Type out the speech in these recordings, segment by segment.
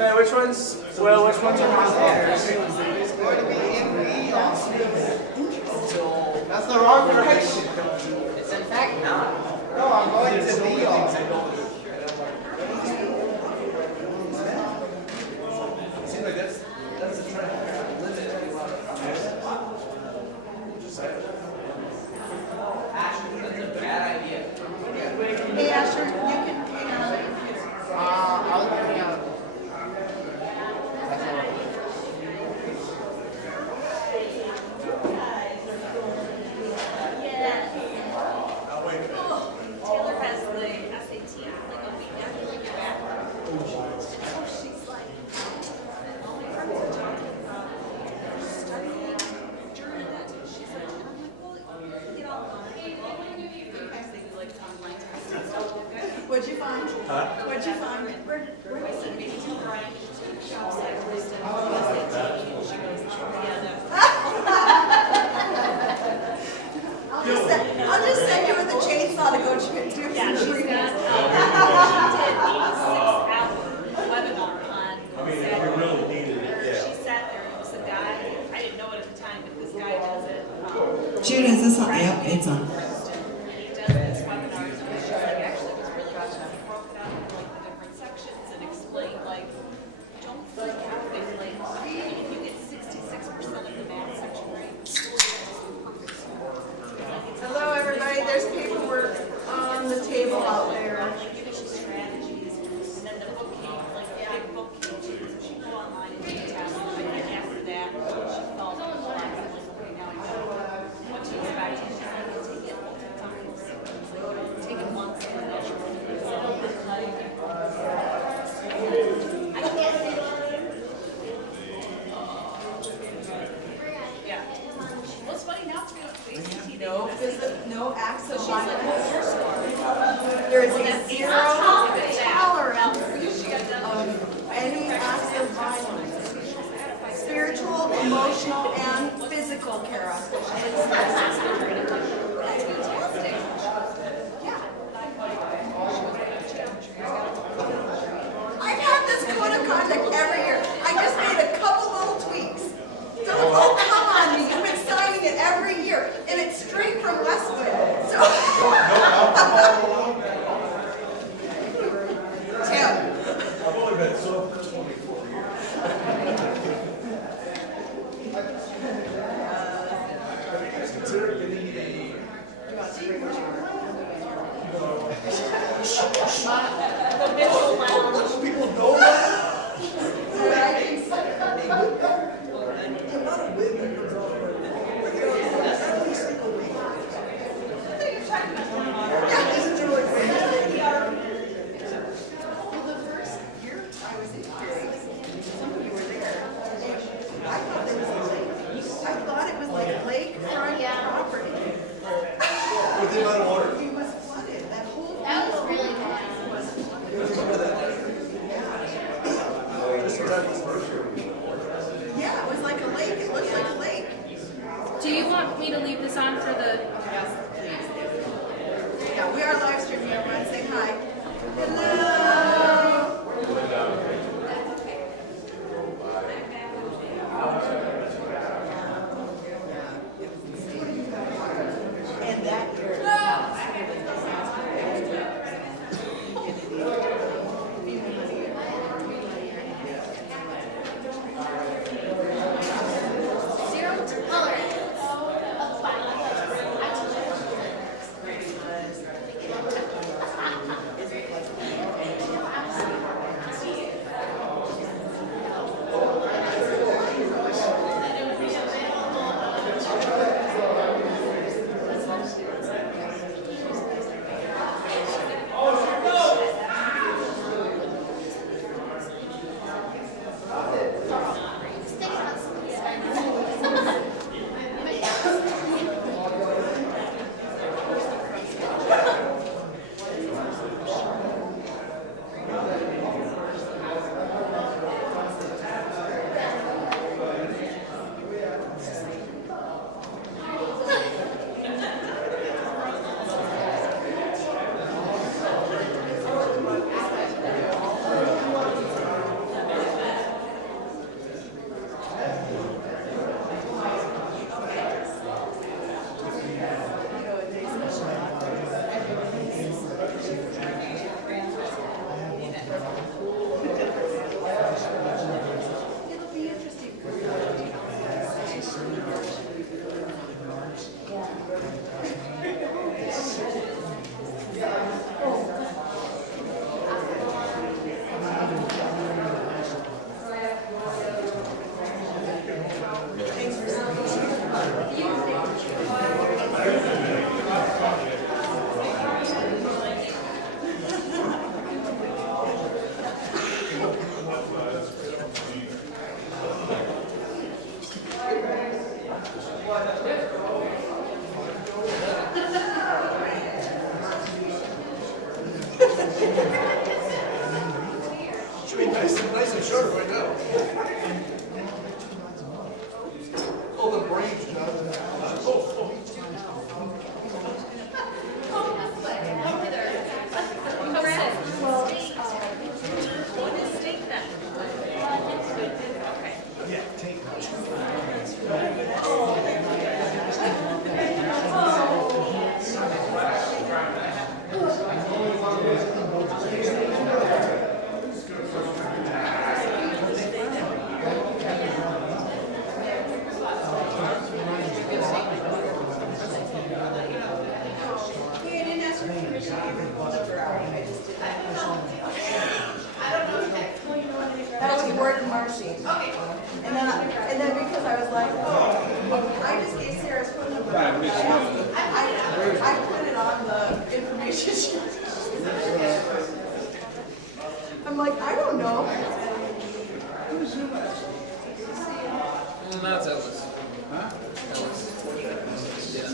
Hey, which ones? Well, which ones are not there? It's going to be in V also. That's the wrong direction. It's in fact not. No, I'm going to V also. Seems like that's the trend. Limit a lot of Asher, that's a bad idea. Hey Asher, you can hang on. I'll bring out. Taylor has the SAT like a week after you get back. So she's like, all my friends are talking about studying during that. She's like, I'm like, well, you get all online. Well, sometimes they do like online tests and stuff. What'd you find? What'd you find? I said, maybe tell Brian to take jobs at least in SAT. And she goes, yeah, no. I'll just send you with a chainsaw to go do Yeah, some she's treatment. got, she did a 6-hour webinar on Saturday. really needed it, She sat there, and it was a guy, I didn't know it at the time, but this guy does it. Jude, is this on? Yep, it's on. And he does this webinar, and she's like, actually, it was really good. She broke it out into like the different sections and explained like, don't freak out if like, if you get 66% of the math section right, you'll get a perfect score. Like, it's Hello everybody, there's paperwork on the table out there. like giving you strategies, and then the book came, like the big book came to, so she go online and take a test, and I think after that, she felt like, okay, now I know what to expect, and she's like, take it multiple times, like, take it once, and then she'll I can't say yeah. Well, it's funny, now it's going to ACT. No acts of She's like, violence. what's your score? There is Well, a that's zero tolerance. tolerance She got done. of any acts of violence. Spiritual, emotional, and physical, Kara. That's fantastic. I've had this code of conduct every year. I just made a couple little tweaks. Don't come on me. I've been signing it every year, and it's straight from Westwood. So. Tim. I've only been so for 24 years. Consider getting a. The visual lounge. People know that. Well, the first year I was in here, some of you were there. I thought there was a lake. I thought it was like lakefront property. With the amount of water. It was flooded. That whole That was really nice. was flooded. Yeah, it was like a lake. It looked like a lake. Do you want me to leave this on for the? Yeah, we are live streaming. Everyone, say hi. Hello. And that year. Zero tolerance of violence. I Nice and short right now. Oh, the brains, John. Come this way. Over there. Come sit. What is steak then? Okay. Hey, I didn't ask for permission to give your phone number out. I just did that. That was Word and Marcy. Okay. And then because I was like, oh, I just gave Sarah's phone number. I put it on the information sheet. I'm like, I don't know. That's Ellis. Huh? Ellis. Yeah.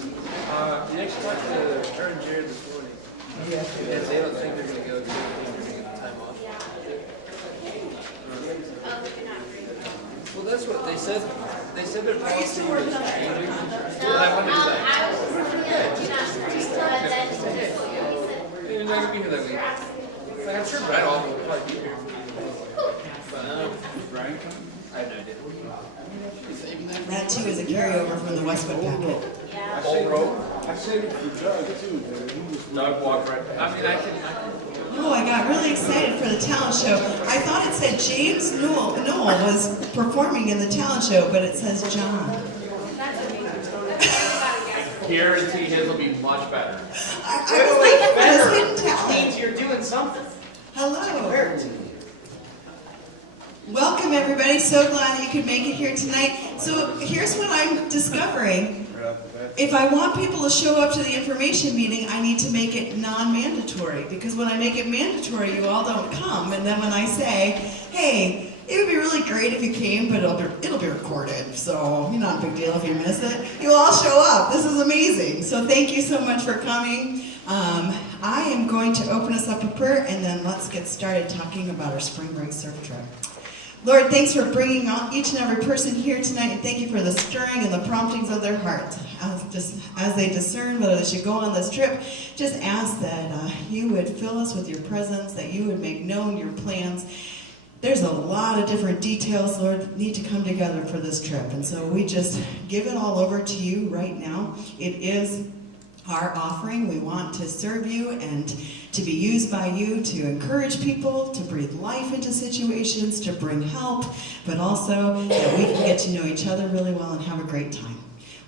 You actually talked to her and Jared this morning. Yeah, they don't think they're going to go. They think they're going to get the time off. Well, that's what they said. They said their Are you still working on that? I was Maybe not going to be here that week. Like, I'm sure Brad Alvin will probably be here. But Is Brian coming? I have no idea. That too is a carryover from the Westwood packet. I saved it for Doug too, but he was. Doug walked right past. I mean, I can. Oh, I got really excited for the talent show. I thought it said James Noel was performing in the talent show, but it says John. Guarantee his will be much better. I was like, this hidden Means talent. you're doing something. Hello. Welcome everybody. So glad that you could make it here tonight. So here's what I'm discovering. If I want people to show up to the information meeting, I need to make it non-mandatory, because when I make it mandatory, you all don't come. And then when I say, hey, it would be really great if you came, but it'll be recorded, so not a big deal if you miss it. You all show up. This is amazing. So thank you so much for coming. I am going to open us up a prayer, and then let's get started talking about our spring break surf trip. Lord, thanks for bringing on each and every person here tonight, and thank you for the stirring and the promptings of their hearts. As they discern whether they should go on this trip, just ask that you would fill us with your presence, that you would make known your plans. There's a lot of different details, Lord, need to come together for this trip, and so we just give it all over to you right now. It is our offering. We want to serve you and to be used by you to encourage people, to breathe life into situations, to bring help, but also that we can get to know each other really well and have a great time.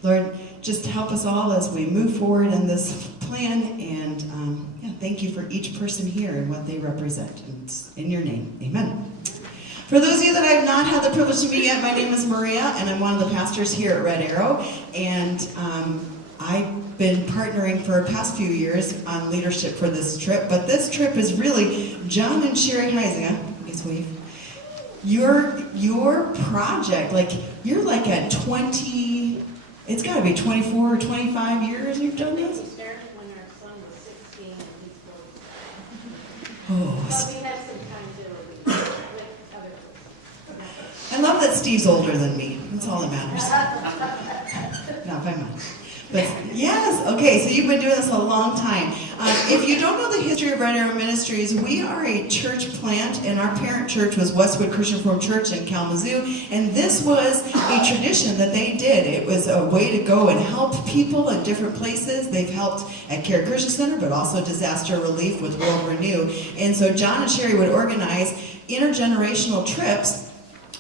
Lord, just help us all as we move forward in this plan, and thank you for each person here and what they represent. It's in your name, amen. For those of you that I have not had the privilege to meet yet, my name is Maria, and I'm one of the pastors here at Red Arrow, and I've been partnering for the past few years on leadership for this trip, but this trip is really John and Sherry Heisinger. I guess wave. Your project, like you're like at 20. It's got to be 24 or 25 years you've done this. We started when our son was 16 and he's 40. Oh, But we had some time to with other folks. I love that Steve's older than me. That's all that matters. Not by much. But yes, okay, so you've been doing this a long time. If you don't know the history of Red Arrow Ministries, we are a church plant, and our parent church was Westwood Christian Reformed Church in Kalamazoo, and this was a tradition that they did. It was a way to go and help people in different places. They've helped at Care Christian Center, but also disaster relief with World Renew. And so John and Sherry would organize intergenerational trips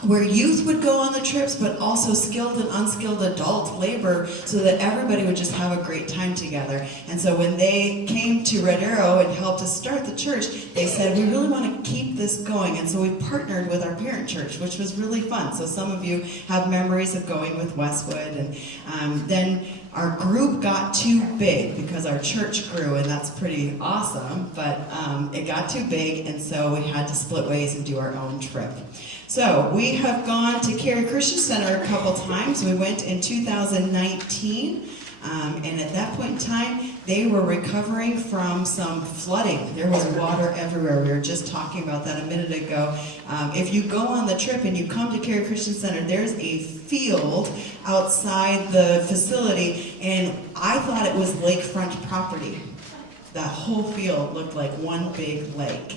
where youth would go on the trips, but also skilled and unskilled adult labor, so that everybody would just have a great time together. And so when they came to Red Arrow and helped us start the church, they said, we really want to keep this going. And so we partnered with our parent church, which was really fun. So some of you have memories of going with Westwood. And then our group got too big because our church grew, and that's pretty awesome, but it got too big, and so we had to split ways and do our own trip. So we have gone to Cary Christian Center a couple times. We went in 2019. And at that point in time, they were recovering from some flooding. There was water everywhere. We were just talking about that a minute ago. If you go on the trip and you come to Cary Christian Center, there's a field outside the facility, and I thought it was lakefront property. That whole field looked like one big lake.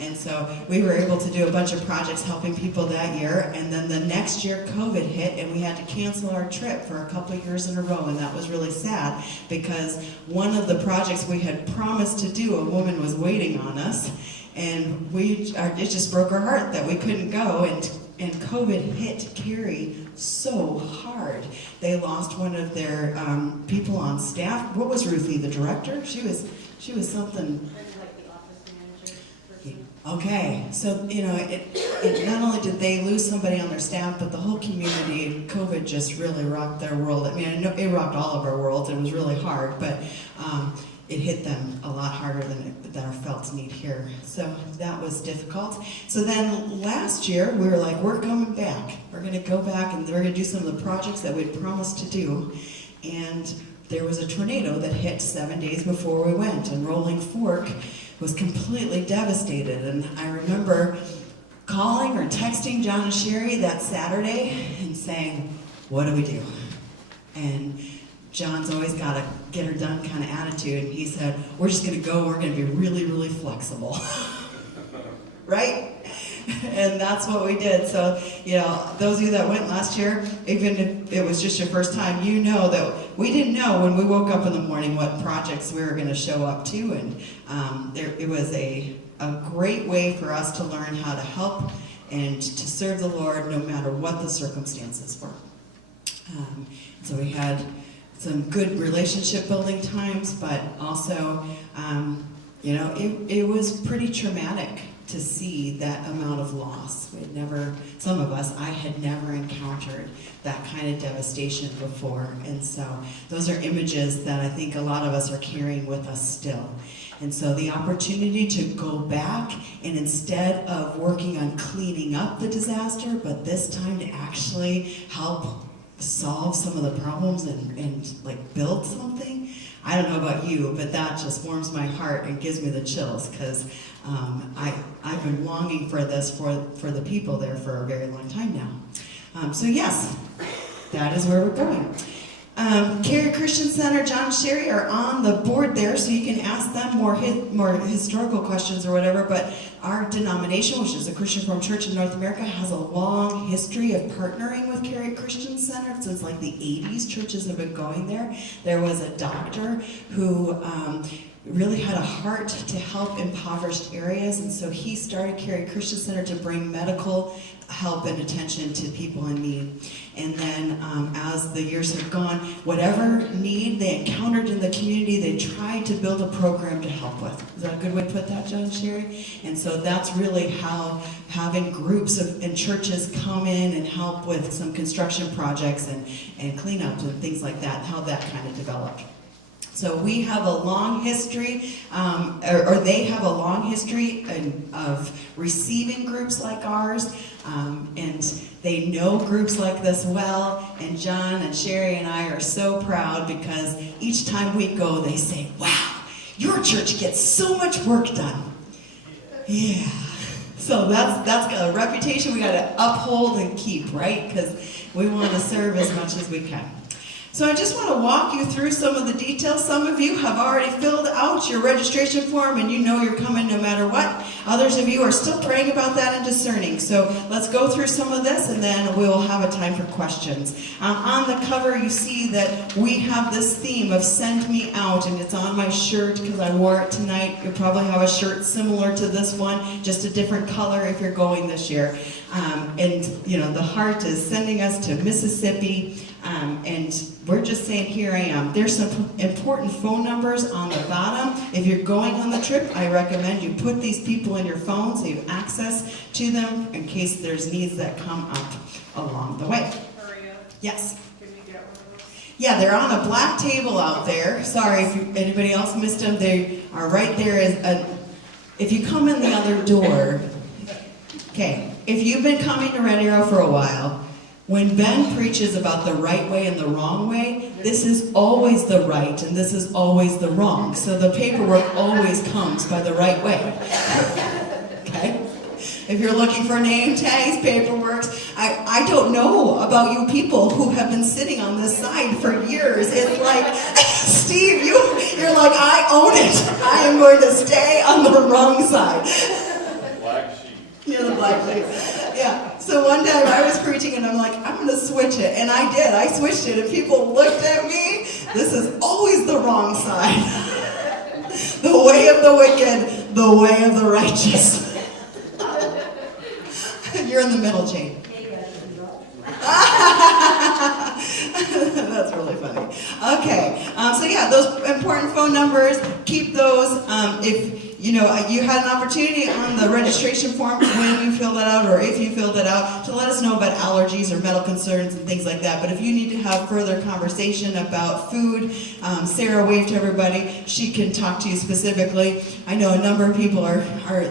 And so we were able to do a bunch of projects helping people that year, and then the next year COVID hit and we had to cancel our trip for a couple of years in a row, and that was really sad because one of the projects we had promised to do, a woman was waiting on us, and it just broke our heart that we couldn't go, and COVID hit Cary so hard. They lost one of their people on staff. What was Ruthie, the director? She was something. Okay, so it not only did they lose somebody on their staff, but the whole community, COVID just really rocked their world. I mean, I know it rocked all of our worlds. It was really hard, but it hit them a lot harder than our felt need here. So that was difficult. So then last year, we were like, we're coming back. We're going to go back and we're going to do some of the projects that we'd promised to do. And there was a tornado that hit 7 days before we went, and Rolling Fork was completely devastated. And I remember calling or texting John and Sherry that Saturday and saying, what do we do? And John's always got a get her done kind of attitude, and he said, we're just going to go, we're going to be really, really flexible. Right? And that's what we did. So, those of you that went last year, even if it was just your first time, you know that we didn't know when we woke up in the morning what projects we were going to show up to. And it was a great way for us to learn how to help and to serve the Lord no matter what the circumstances were. So we had some good relationship building times, but also, it was pretty traumatic to see that amount of loss. Some of us, I had never encountered that kind of devastation before. And so those are images that I think a lot of us are carrying with us still. And so the opportunity to go back and instead of working on cleaning up the disaster, but this time to actually help solve some of the problems and build something. I don't know about you, but that just warms my heart and gives me the chills because I've been longing for this for the people there for a very long time now. So yes, that is where we're going. Cary Christian Center, John and Sherry are on the board there, so you can ask them more historical questions or whatever, but our denomination, which is the Christian Reformed Church in North America, has a long history of partnering with Cary Christian Center. Since the 80s, churches have been going there. There was a doctor who really had a heart to help impoverished areas, and so he started Cary Christian Center to bring medical help and attention to people in need. And then as the years have gone, whatever need they encountered in the community, they tried to build a program to help with. Is that a good way to put that, John and Sherry? And so that's really how having groups and churches come in and help with some construction projects and cleanups and things like that, how that kind of developed. So we have a long history, or they have a long history of receiving groups like ours, and they know groups like this well, and John and Sherry and I are so proud because each time we go, they say, wow, your church gets so much work done. Yeah. So that's a reputation we got to uphold and keep, right? Because we want to serve as much as we can. So I just want to walk you through some of the details. Some of you have already filled out your registration form and you know you're coming no matter what. Others of you are still praying about that and discerning. So let's go through some of this and then we'll have a time for questions. On the cover you see that we have this theme of Send Me Out, and it's on my shirt because I wore it tonight. You'll probably have a shirt similar to this one, just a different color if you're going this year. And the heart is sending us to Mississippi. And we're just saying, here I am. There's some important phone numbers on the bottom. If you're going on the trip, I recommend you put these people in your phone so you have access to them in case there's needs that come up along the way. Maria, Yes. can you get one of those? Yeah, they're on a black table out there. Sorry if anybody else missed them. They are right there. If you come in the other door, okay, if you've been coming to Red Arrow for a while, When Ben preaches about the right way and the wrong way, this is always the right and this is always the wrong. So the paperwork always comes by the right way. Okay? If you're looking for name tags, paperwork, I don't know about you people who have been sitting on this side for years. It's like, Steve, you're like, I own it. I am going to stay on the wrong side. Black sheep. Yeah, the black sheep. Yeah. So one time I was preaching and I'm like, I'm going to switch it. And I did. I switched it and people looked at me. This is always the wrong side. The way of the wicked, the way of the righteous. You're in the middle, Jane. That's really funny. Okay, so yeah, those important phone numbers, keep those. If you had an opportunity on the registration form when you fill that out or if you filled it out to let us know about allergies or medical concerns and things like that. But if you need to have further conversation about food, Sarah waved to everybody. She can talk to you specifically. I know a number of people are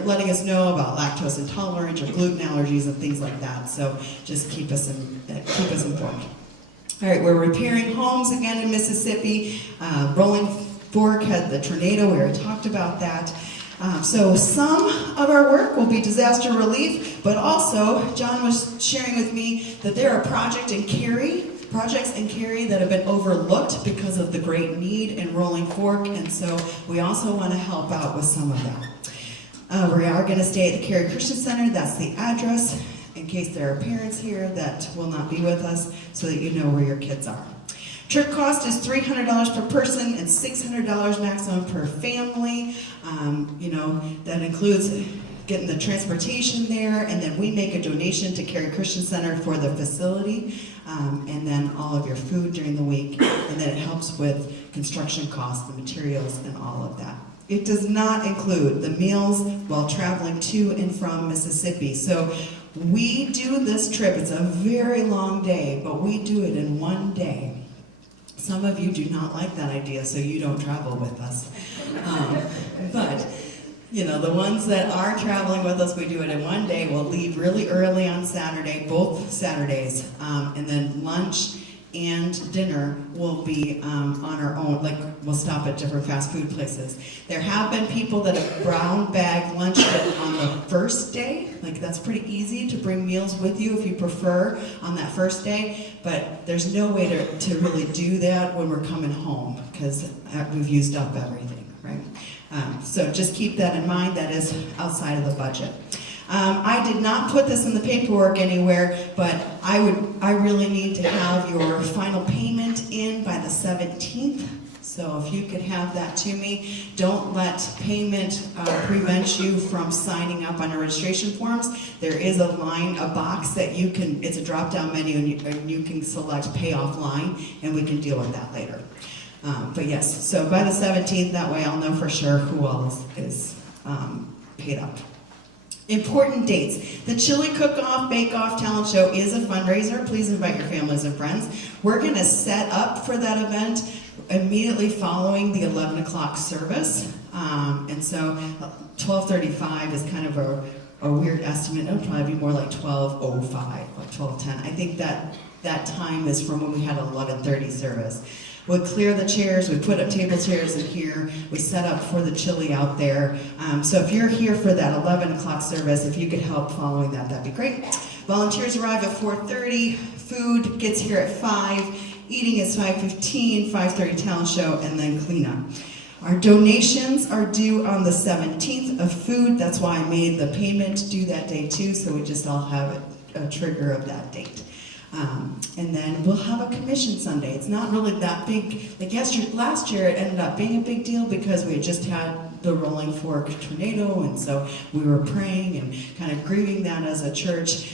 letting us know about lactose intolerance or gluten allergies and things like that. So just keep us informed. All right, we're repairing homes again in Mississippi. Rolling Fork had the tornado. We already talked about that. So some of our work will be disaster relief, but also John was sharing with me that there are projects in Cary that have been overlooked because of the great need in Rolling Fork, and so we also want to help out with some of that. We are going to stay at the Cary Christian Center. That's the address, in case there are parents here that will not be with us, so that you know where your kids are. Trip cost is $300 per person and $600 maximum per family. That includes getting the transportation there, and then we make a donation to Cary Christian Center for the facility, and then all of your food during the week, and then it helps with construction costs, the materials, and all of that. It does not include the meals while traveling to and from Mississippi. So we do this trip, it's a very long day, but we do it in one day. Some of you do not like that idea, so you don't travel with us. But the ones that are traveling with us, we do it in one day. We'll leave really early on Saturday, both Saturdays, and then lunch and dinner will be on our own. Like, we'll stop at different fast food places. There have been people that have brown bag lunched on the first day. Like, that's pretty easy to bring meals with you if you prefer on that first day. But there's no way to really do that when we're coming home because we've used up everything, right? So just keep that in mind. That is outside of the budget. I did not put this in the paperwork anywhere, but I really need to have your final payment in by the 17th. So if you could have that to me, don't let payment prevent you from signing up on our registration forms. There is a box that it's a drop-down menu, and you can select pay offline, and we can deal with that later. But yes, so by the 17th, that way I'll know for sure who else is paid up. Important dates. The Chili Cook-Off, Bake-Off Talent Show is a fundraiser. Please invite your families and friends. We're going to set up for that event immediately following the 11 o'clock service. And so 12:35 is kind of a weird estimate. It'll probably be more like 12:05, like 12:10. I think that time is from when we had an 11:30 service. We'll clear the chairs, we put up table chairs in here, we set up for the chili out there. So if you're here for that 11 o'clock service, if you could help following that, that'd be great. Volunteers arrive at 4:30, food gets here at 5, eating is 5:15, 5:30 talent show, and then cleanup. Our donations are due on the 17th of food, that's why I made the payment due that day too, so we just all have a trigger of that date. And then we'll have a commission Sunday. It's not really that big. Like last year it ended up being a big deal because we had just had the Rolling Fork tornado, and so we were praying and kind of grieving that as a church.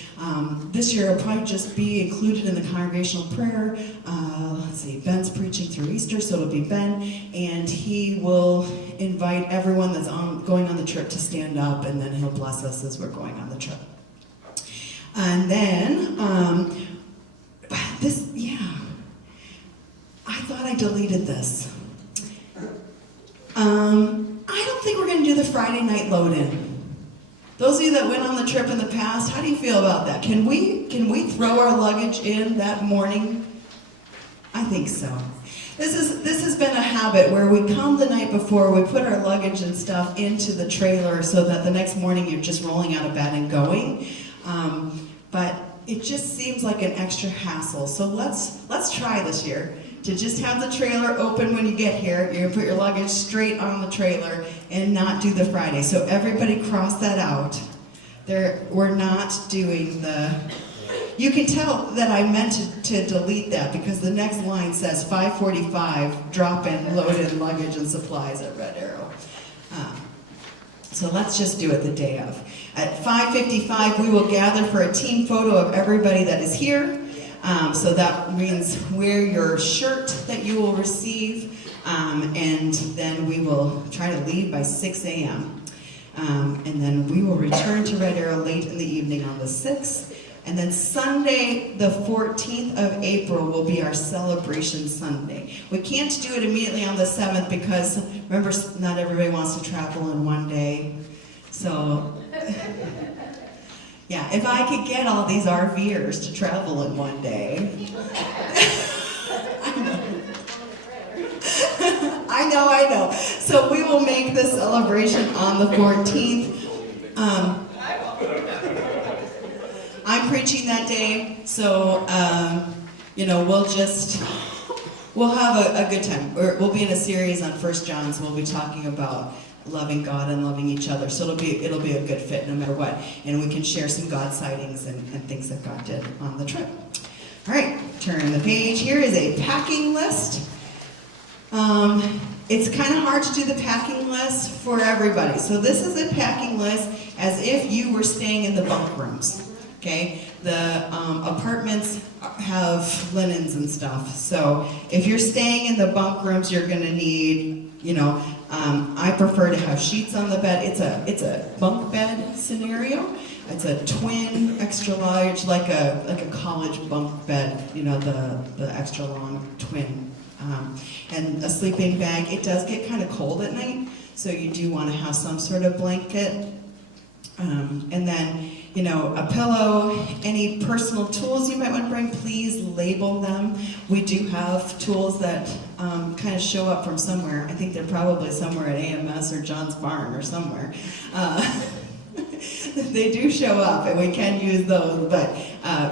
This year it'll probably just be included in the congregational prayer. Let's see, Ben's preaching through Easter, so it'll be Ben, and he will invite everyone that's going on the trip to stand up, and then he'll bless us as we're going on the trip. And then, I thought I deleted this. I don't think we're going to do the Friday night load-in. Those of you that went on the trip in the past, how do you feel about that? that. Can we throw our luggage in that morning? I think so. This has been a habit where we come the night before, we put our luggage and stuff into the trailer so that the next morning you're just rolling out of bed and going. But it just seems like an extra hassle. So let's try this year to just have the trailer open when you get here. You're gonna put your luggage straight on the trailer and not do the Friday. So everybody cross that out. We're not doing the... You can tell that I meant to delete that because the next line says 5:45, drop in, load in luggage and supplies at Red Arrow. So let's just do it the day of. At 5:55, we will gather for a team photo of everybody that is here. So that means wear your shirt that you will receive, and then we will try to leave by 6 a.m. And then we will return to Red Arrow late in the evening on the 6th. And then Sunday, the 14th of April, will be our celebration Sunday. We can't do it immediately on the 7th because, remember, not everybody wants to travel in one day. So, yeah, if I could get all these RVers to travel in one day. I know. So we will make the celebration on the 14th. I'm preaching that day, so we'll have a good time. We'll be in a series on 1 John, so we'll be talking about loving God and loving each other. So it'll be a good fit no matter what, and we can share some God sightings and things that God did on the trip. All right, turn the page. Here is a packing list. It's kind of hard to do the packing list for everybody. So this is a packing list as if you were staying in the bunk rooms. Okay, the apartments have linens and stuff. So if you're staying in the bunk rooms, you're going to need, I prefer to have sheets on the bed. It's a bunk bed scenario. It's a twin, extra large, like a college bunk bed. The extra long twin, and a sleeping bag. It does get kind of cold at night, so you do want to have some sort of blanket, and then. A pillow, any personal tools you might want to bring, please label them. We do have tools that kind of show up from somewhere. I think they're probably somewhere at AMS or John's Barn or somewhere. They do show up and we can use those, but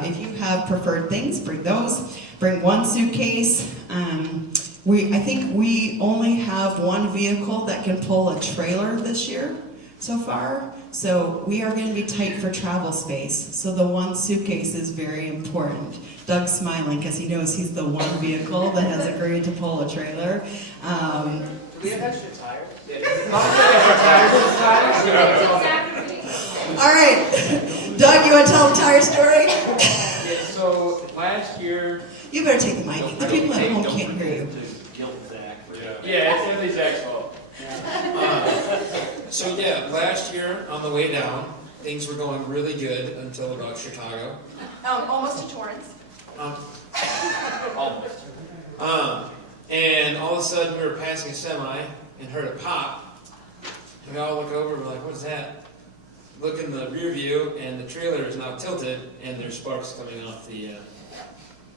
if you have preferred things, bring those. Bring one suitcase. I think we only have one vehicle that can pull a trailer this year so far. So we are going to be tight for travel space. So the one suitcase is very important. Doug's smiling because he knows he's the one vehicle that has agreed to pull a trailer. Do we have extra tires? All right. Doug, you want to tell the tire story? Yeah, so last year... You better take the mic. The people at home can't hear you. Yeah, it's Anthony Zach's fault. So last year on the way down, things were going really good until about Chicago. Almost to Torrance. Almost. And all of a sudden we were passing a semi and heard a pop. And we all look over and we're like, what's that? Look in the rear view and the trailer is now tilted and there's sparks coming off the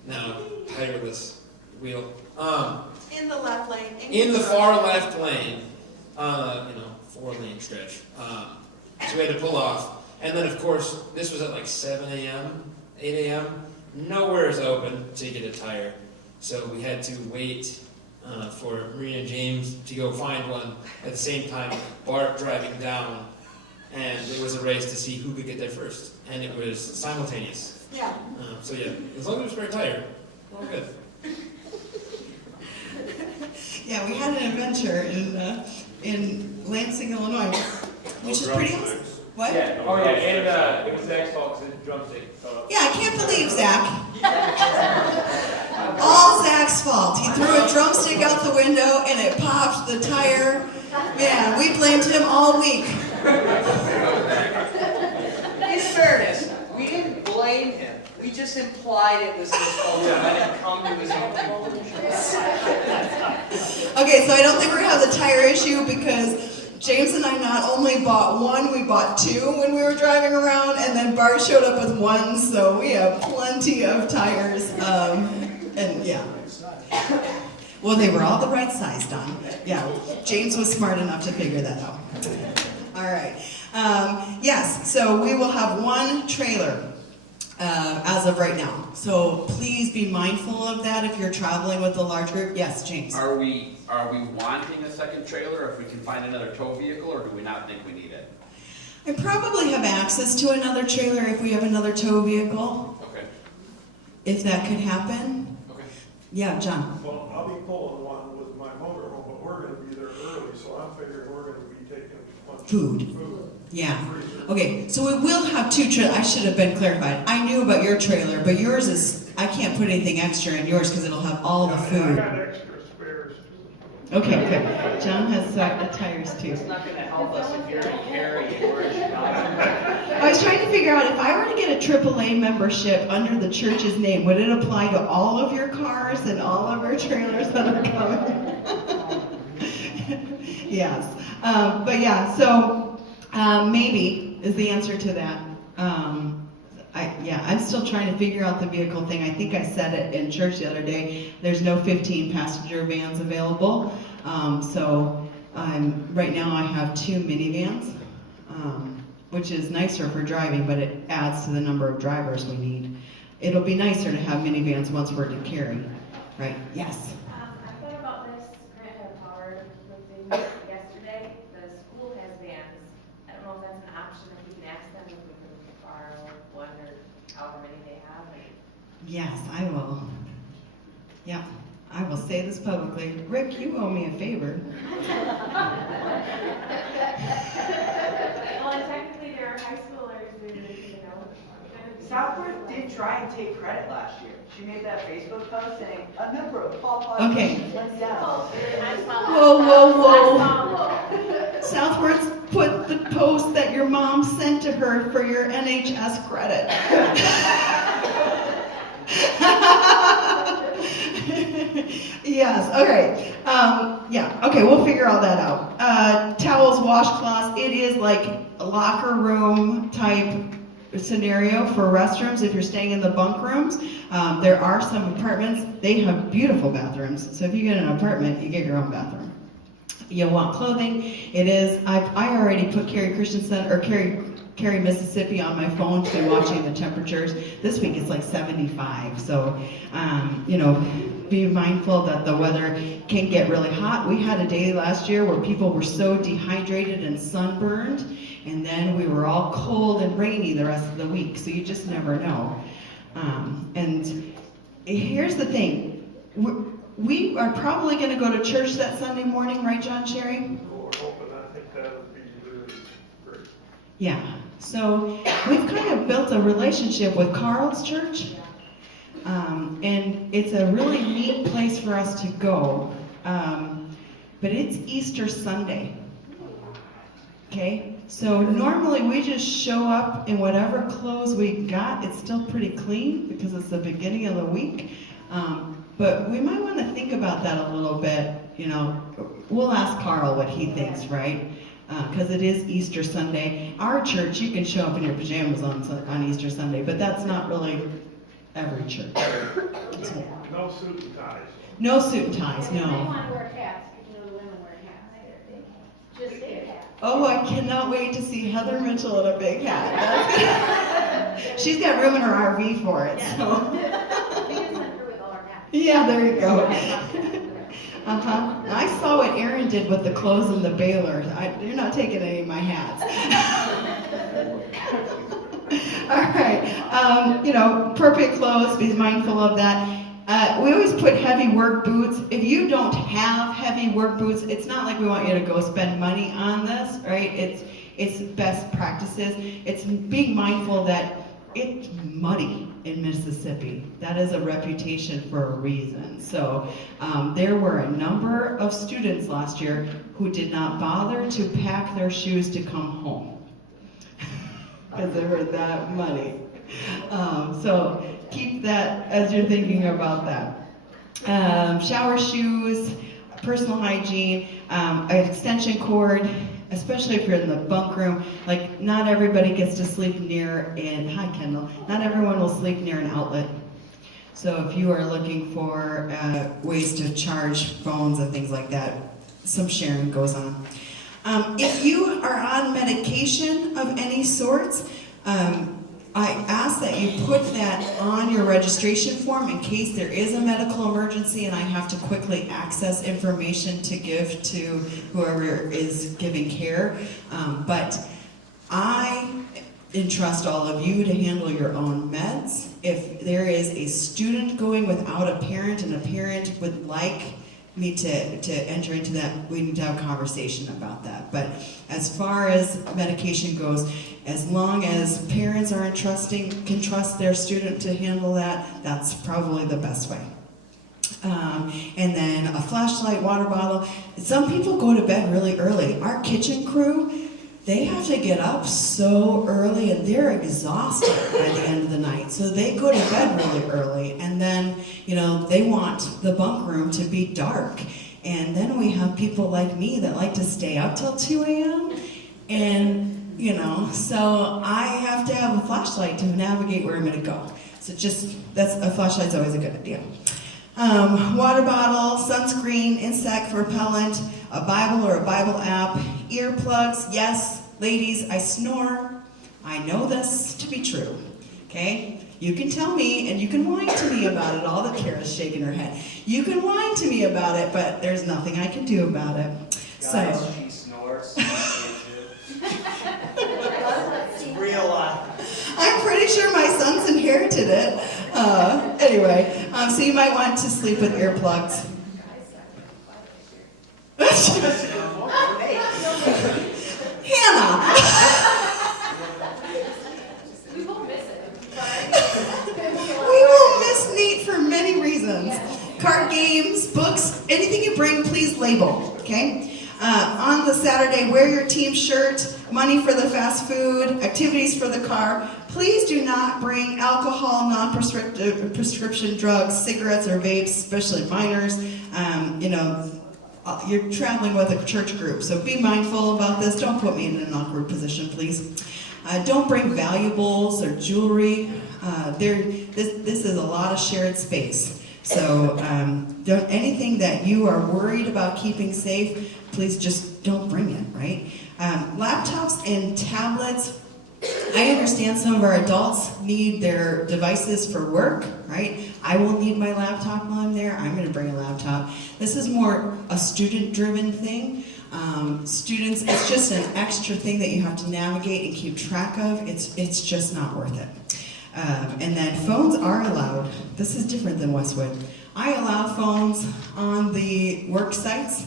now tireless wheel. In the left lane. In the far left lane. 4-lane stretch. So we had to pull off. And then, of course, this was at like 7 a.m., 8 a.m. Nowhere is open to get a tire. So we had to wait for Marina James to go find one. At the same time, Bart driving down. And it was a race to see who could get there first. And it was simultaneous. Yeah. As long as it was a spare tire, all good. Yeah, we had an adventure in Lansing, Illinois, which is pretty awesome. What? Yeah. Oh, yeah, and it was Zach's fault because the drumstick fell off. Yeah, I can't believe Zach. All Zach's fault. He threw a drumstick out the window and it popped the tire. Man, we blamed him all week. In fairness, we didn't blame him. We just implied it was his fault and let him come to his own conclusion. Okay, so I don't think we're gonna have the tire issue because James and I not only bought one, we bought two when we were driving around, and then Bart showed up with one, so we have plenty of tires. And yeah. Well, they were all the right size, Don. Yeah, James was smart enough to figure that out. All right. Yes, so we will have one trailer as of right now. So please be mindful of that if you're traveling with a large group. Yes, James. Are we wanting a second trailer if we can find another tow vehicle, or do we not think we need it? I probably have access to another trailer if we have another tow vehicle. Okay. If that could happen. Okay. Yeah, John. Well, I'll be pulling one with my motorhome, but we're gonna be there early, so I'm figuring we're gonna be taking Food. Yeah. Okay, so we will have two trailers. I should have been clarified. I knew about your trailer, but yours is, I can't put anything extra in yours because it'll have all the I food. got extra spares. Okay, good. John has tires too. It's not gonna help us if you're in Cary and we're in Chicago. I was trying to figure out if I were to get a AAA membership under the church's name, would it apply to all of your cars and all of your trailers that are coming? Yes. But yeah, so maybe is the answer to that. I'm still trying to figure out the vehicle thing. I think I said it in church the other day. There's no 15 passenger vans available. Right now I have 2 minivans, which is nicer for driving, but it adds to the number of drivers we need. It'll be nicer to have minivans once we're to Cary, right? Yes. I thought about this, Grant had power looked in yesterday, the school has vans. I don't know if that's an option, if we can ask them if we can borrow one or however many they have. Yes, I will. Yeah, I will say this publicly. Rick, you owe me a favor. Well, and technically there are high schoolers who, Southworth did try and take credit last year. She made that Facebook post saying, a number of Paw Okay. went down. Whoa. Southworth put the post that your mom sent to her for your NHS credit. Yes, okay. Okay, we'll figure all that out. Towels, washcloths, it is like a locker room type scenario for restrooms if you're staying in the bunk rooms. There are some apartments, they have beautiful bathrooms. So if you get an apartment, you get your own bathroom. You'll want clothing. It is, I already put Cary Christian Center, or Cary, Mississippi on my phone to be watching the temperatures. This week it's like 75, so be mindful that the weather can get really hot. We had a day last year where people were so dehydrated and sunburned, and then we were all cold and rainy the rest of the week, so you just never know. And here's the thing. We are probably going to go to church that Sunday morning, right, John Sherry? We're hoping, I think that would be really great. Yeah. So we've kind of built a relationship with Carl's church, and it's a really neat place for us to go. But it's Easter Sunday. Okay? So normally we just show up in whatever clothes we got. It's still pretty clean because it's the beginning of the week. But we might want to think about that a little bit. We'll ask Carl what he thinks, right? Because it is Easter Sunday. Our church, you can show up in your pajamas on Easter Sunday, but that's not really every church. No suit and ties. No suit and ties, They no. want to wear hats, because the women wear hats. Just big hats. Oh, I cannot wait to see Heather Mitchell in a big hat. She's got room in her RV for it, so. We can send her with all our hats. Yeah, there you go. I saw what Aaron did with the clothes in the baler. You're not taking any of my hats. All right. Appropriate clothes, be mindful of that. We always put heavy work boots. If you don't have heavy work boots, it's not like we want you to go spend money on this, right? It's best practices. It's being mindful that it's muddy in Mississippi. That is a reputation for a reason. So there were a number of students last year who did not bother to pack their shoes to come home because they were that muddy. So keep that as you're thinking about that. Shower shoes, personal hygiene, an extension cord, especially if you're in the bunk room, like not everybody gets to sleep near hi Kendall, not everyone will sleep near an outlet. So if you are looking for ways to charge phones and things like that, some sharing goes on. If you are on medication of any sorts, I ask that you put that on your registration form in case there is a medical emergency and I have to quickly access information to give to whoever is giving care. But I entrust all of you to handle your own meds. If there is a student going without a parent and a parent would like me to enter into that, we need to have a conversation about that. But as far as medication goes, as long as parents are can trust their student to handle that, that's probably the best way. And then a flashlight, water bottle. Some people go to bed really early. Our kitchen crew, they have to get up so early and they're exhausted by the end of the night. So they go to bed really early and then, they want the bunk room to be dark. And then we have people like me that like to stay up till 2 a.m. And, so I have to have a flashlight to navigate where I'm going to go. So a flashlight's always a good idea. Water bottle, sunscreen, insect repellent, a Bible or a Bible app, earplugs. Yes, ladies, I snore. I know this to be true. Okay? You can tell me and you can whine to me about it. All that Kara's shaking her head. You can whine to me about it, but there's nothing I can do about it. Guys, she snores. It's real life. I'm pretty sure my son's inherited it. Anyway, so you might want to sleep with earplugs. Hannah! We won't miss it. We will miss Nate for many reasons. Card games, books, anything you bring, please label, okay? On the Saturday, wear your team shirt, money for the fast food, activities for the car. Please do not bring alcohol, non-prescription drugs, cigarettes or vapes, especially minors. You're traveling with a church group, so be mindful about this. Don't put me in an awkward position, please. Don't bring valuables or jewelry. This is a lot of shared space. So anything that you are worried about keeping safe, please just don't bring it, right? Laptops and tablets. I understand some of our adults need their devices for work, right? I will need my laptop while I'm there. I'm going to bring a laptop. This is more a student-driven thing. Students, it's just an extra thing that you have to navigate and keep track of. It's just not worth it. And then phones are allowed. This is different than Westwood. I allow phones on the work sites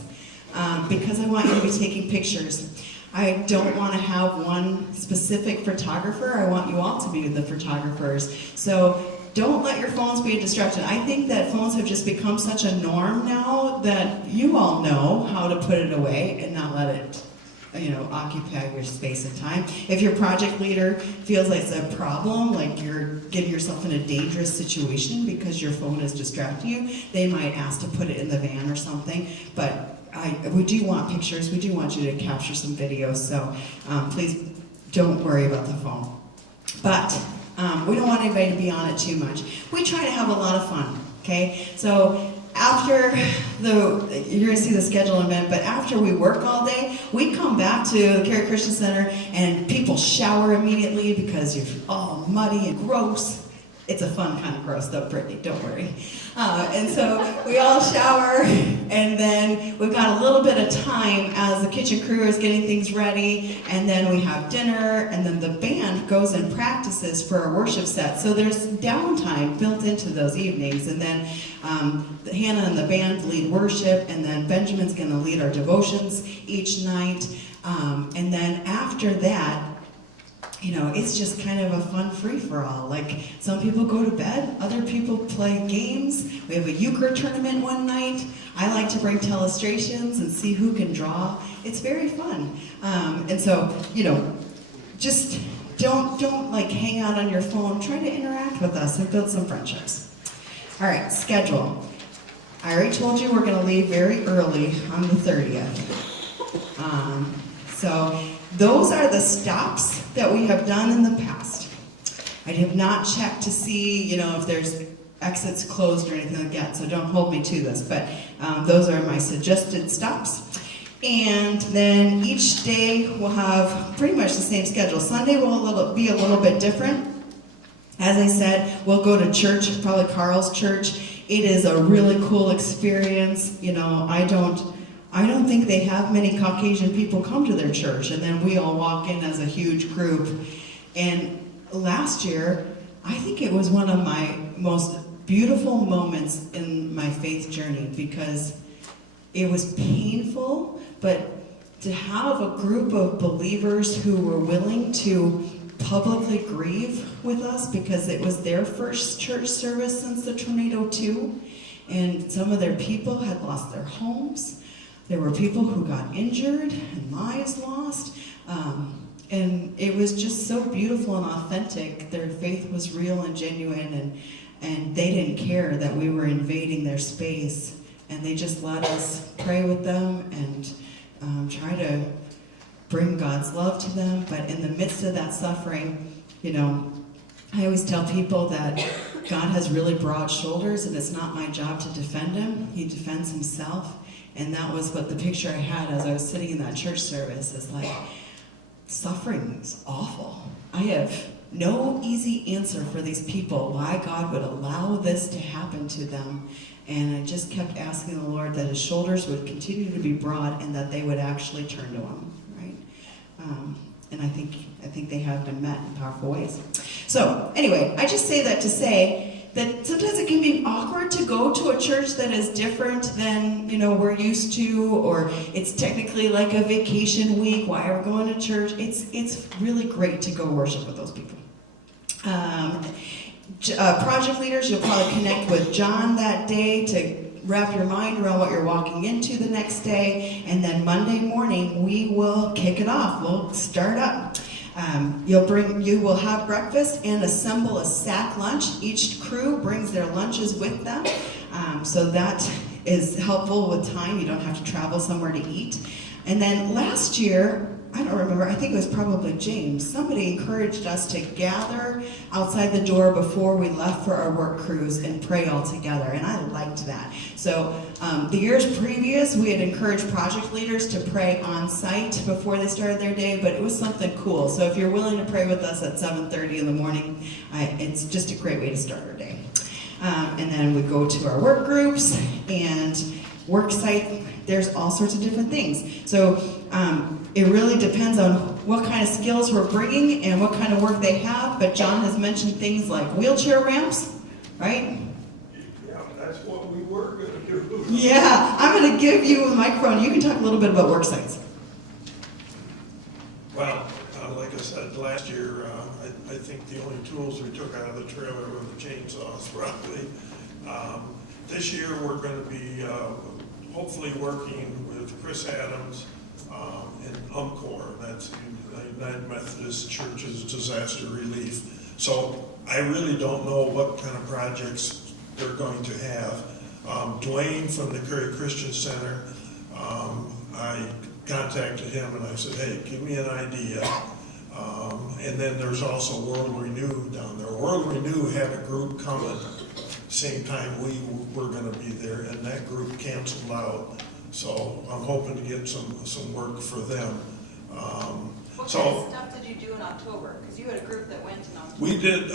because I want you to be taking pictures. I don't want to have one specific photographer. I want you all to be the photographers. So don't let your phones be a distraction. I think that phones have just become such a norm now that you all know how to put it away and not let it occupy your space and time. If your project leader feels like it's a problem, like you're getting yourself in a dangerous situation because your phone is distracting you, they might ask to put it in the van or something. But we do want pictures. We do want you to capture some videos. So please don't worry about the phone. But we don't want anybody to be on it too much. We try to have a lot of fun. Okay, so after you're going to see the schedule in a minute, but after we work all day, we come back to the Carey Christian Center and people shower immediately because you're all muddy and gross. It's a fun kind of gross though, Brittany, don't worry. And so we all shower and then we've got a little bit of time as the kitchen crew is getting things ready, and then we have dinner, and then the band goes and practices for our worship set. So there's downtime built into those evenings, and then Hannah and the band lead worship, and then Benjamin's going to lead our devotions each night. And then after that, it's just kind of a fun free-for-all. Like, some people go to bed, other people play games. We have a euchre tournament one night. I like to bring telestrations and see who can draw. It's very fun. And so, just don't hang out on your phone. Try to interact with us and build some friendships. All right, schedule. I already told you we're going to leave very early on the 30th. So those are the stops that we have done in the past. I have not checked to see, if there's exits closed or anything like that, so don't hold me to this, but those are my suggested stops. And then each day we'll have pretty much the same schedule. Sunday will be a little bit different. As I said, we'll go to church, probably Carl's church. It is a really cool experience. I don't think they have many Caucasian people come to their church, and then we all walk in as a huge group. And last year, I think it was one of my most beautiful moments in my faith journey, because it was painful, but to have a group of believers who were willing to publicly grieve with us, because it was their first church service since the tornado too, and some of their people had lost their homes. There were people who got injured and lives lost, and it was just so beautiful and authentic. Their faith was real and genuine, and they didn't care that we were invading their space, and they just let us pray with them and try to bring God's love to them. But in the midst of that suffering, I always tell people that God has really broad shoulders, and it's not my job to defend him. He defends himself. And that was what the picture I had as I was sitting in that church service, is like, suffering is awful. I have no easy answer for these people, why God would allow this to happen to them. And I just kept asking the Lord that his shoulders would continue to be broad, and that they would actually turn to him, right? And I think they have been met in powerful ways. So anyway, I just say that to say that sometimes it can be awkward to go to a church that is different than we're used to, or it's technically like a vacation week. Why are we going to church? It's really great to go worship with those people. Project leaders, you'll probably connect with John that day to wrap your mind around what you're walking into the next day, and then Monday morning we will kick it off. We'll start up. You will have breakfast and assemble a sack lunch. Each crew brings their lunches with them, so that is helpful with time. You don't have to travel somewhere to eat. And then last year, I don't remember, I think it was probably James, somebody encouraged us to gather outside the door before we left for our work cruise and pray all together, and I liked that. So the years previous, we had encouraged project leaders to pray on site before they started their day, but it was something cool. So if you're willing to pray with us at 7:30 in the morning, it's just a great way to start our day. And then we go to our work groups and work site. There's all sorts of different things. So it really depends on what kind of skills we're bringing and what kind of work they have. But John has mentioned things like wheelchair ramps, right? Yeah, that's what we were going to do. Yeah, I'm going to give you the microphone. You can talk a little bit about work sites. Well, like I said, last year, I think the only tools we took out of the trailer were the chainsaws, probably. This year, we're going to be hopefully working with Chris Adams in UMCOR, that's the United Methodist Church's disaster relief. So I really don't know what kind of projects they're going to have. Dwayne from the Curry Christian Center, I contacted him and I said, hey, give me an idea. And then there's also World Renew down there. World Renew had a group coming same time we were going to be there, and that group canceled out. So I'm hoping to get some work for them. What kind of stuff did you do in October? Because you had a group that went in October. We did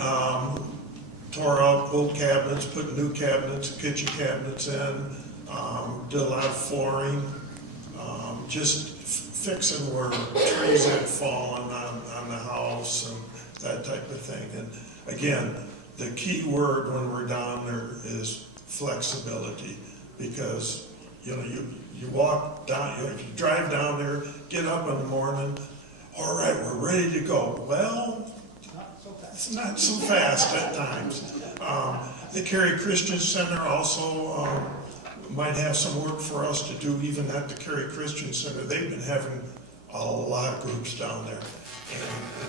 tore out old cabinets, put new cabinets, kitchen cabinets in, did a lot of flooring, just fixing where trees had fallen on the house and that type of thing. And again, the key word when we're down there is flexibility, because you walk down, you drive down there, get up in the morning, all right, we're ready to go. Well, it's not so fast at times. The Cary Christian Center also might have some work for us to do, even at the Cary Christian Center. They've been having a lot of groups down there, and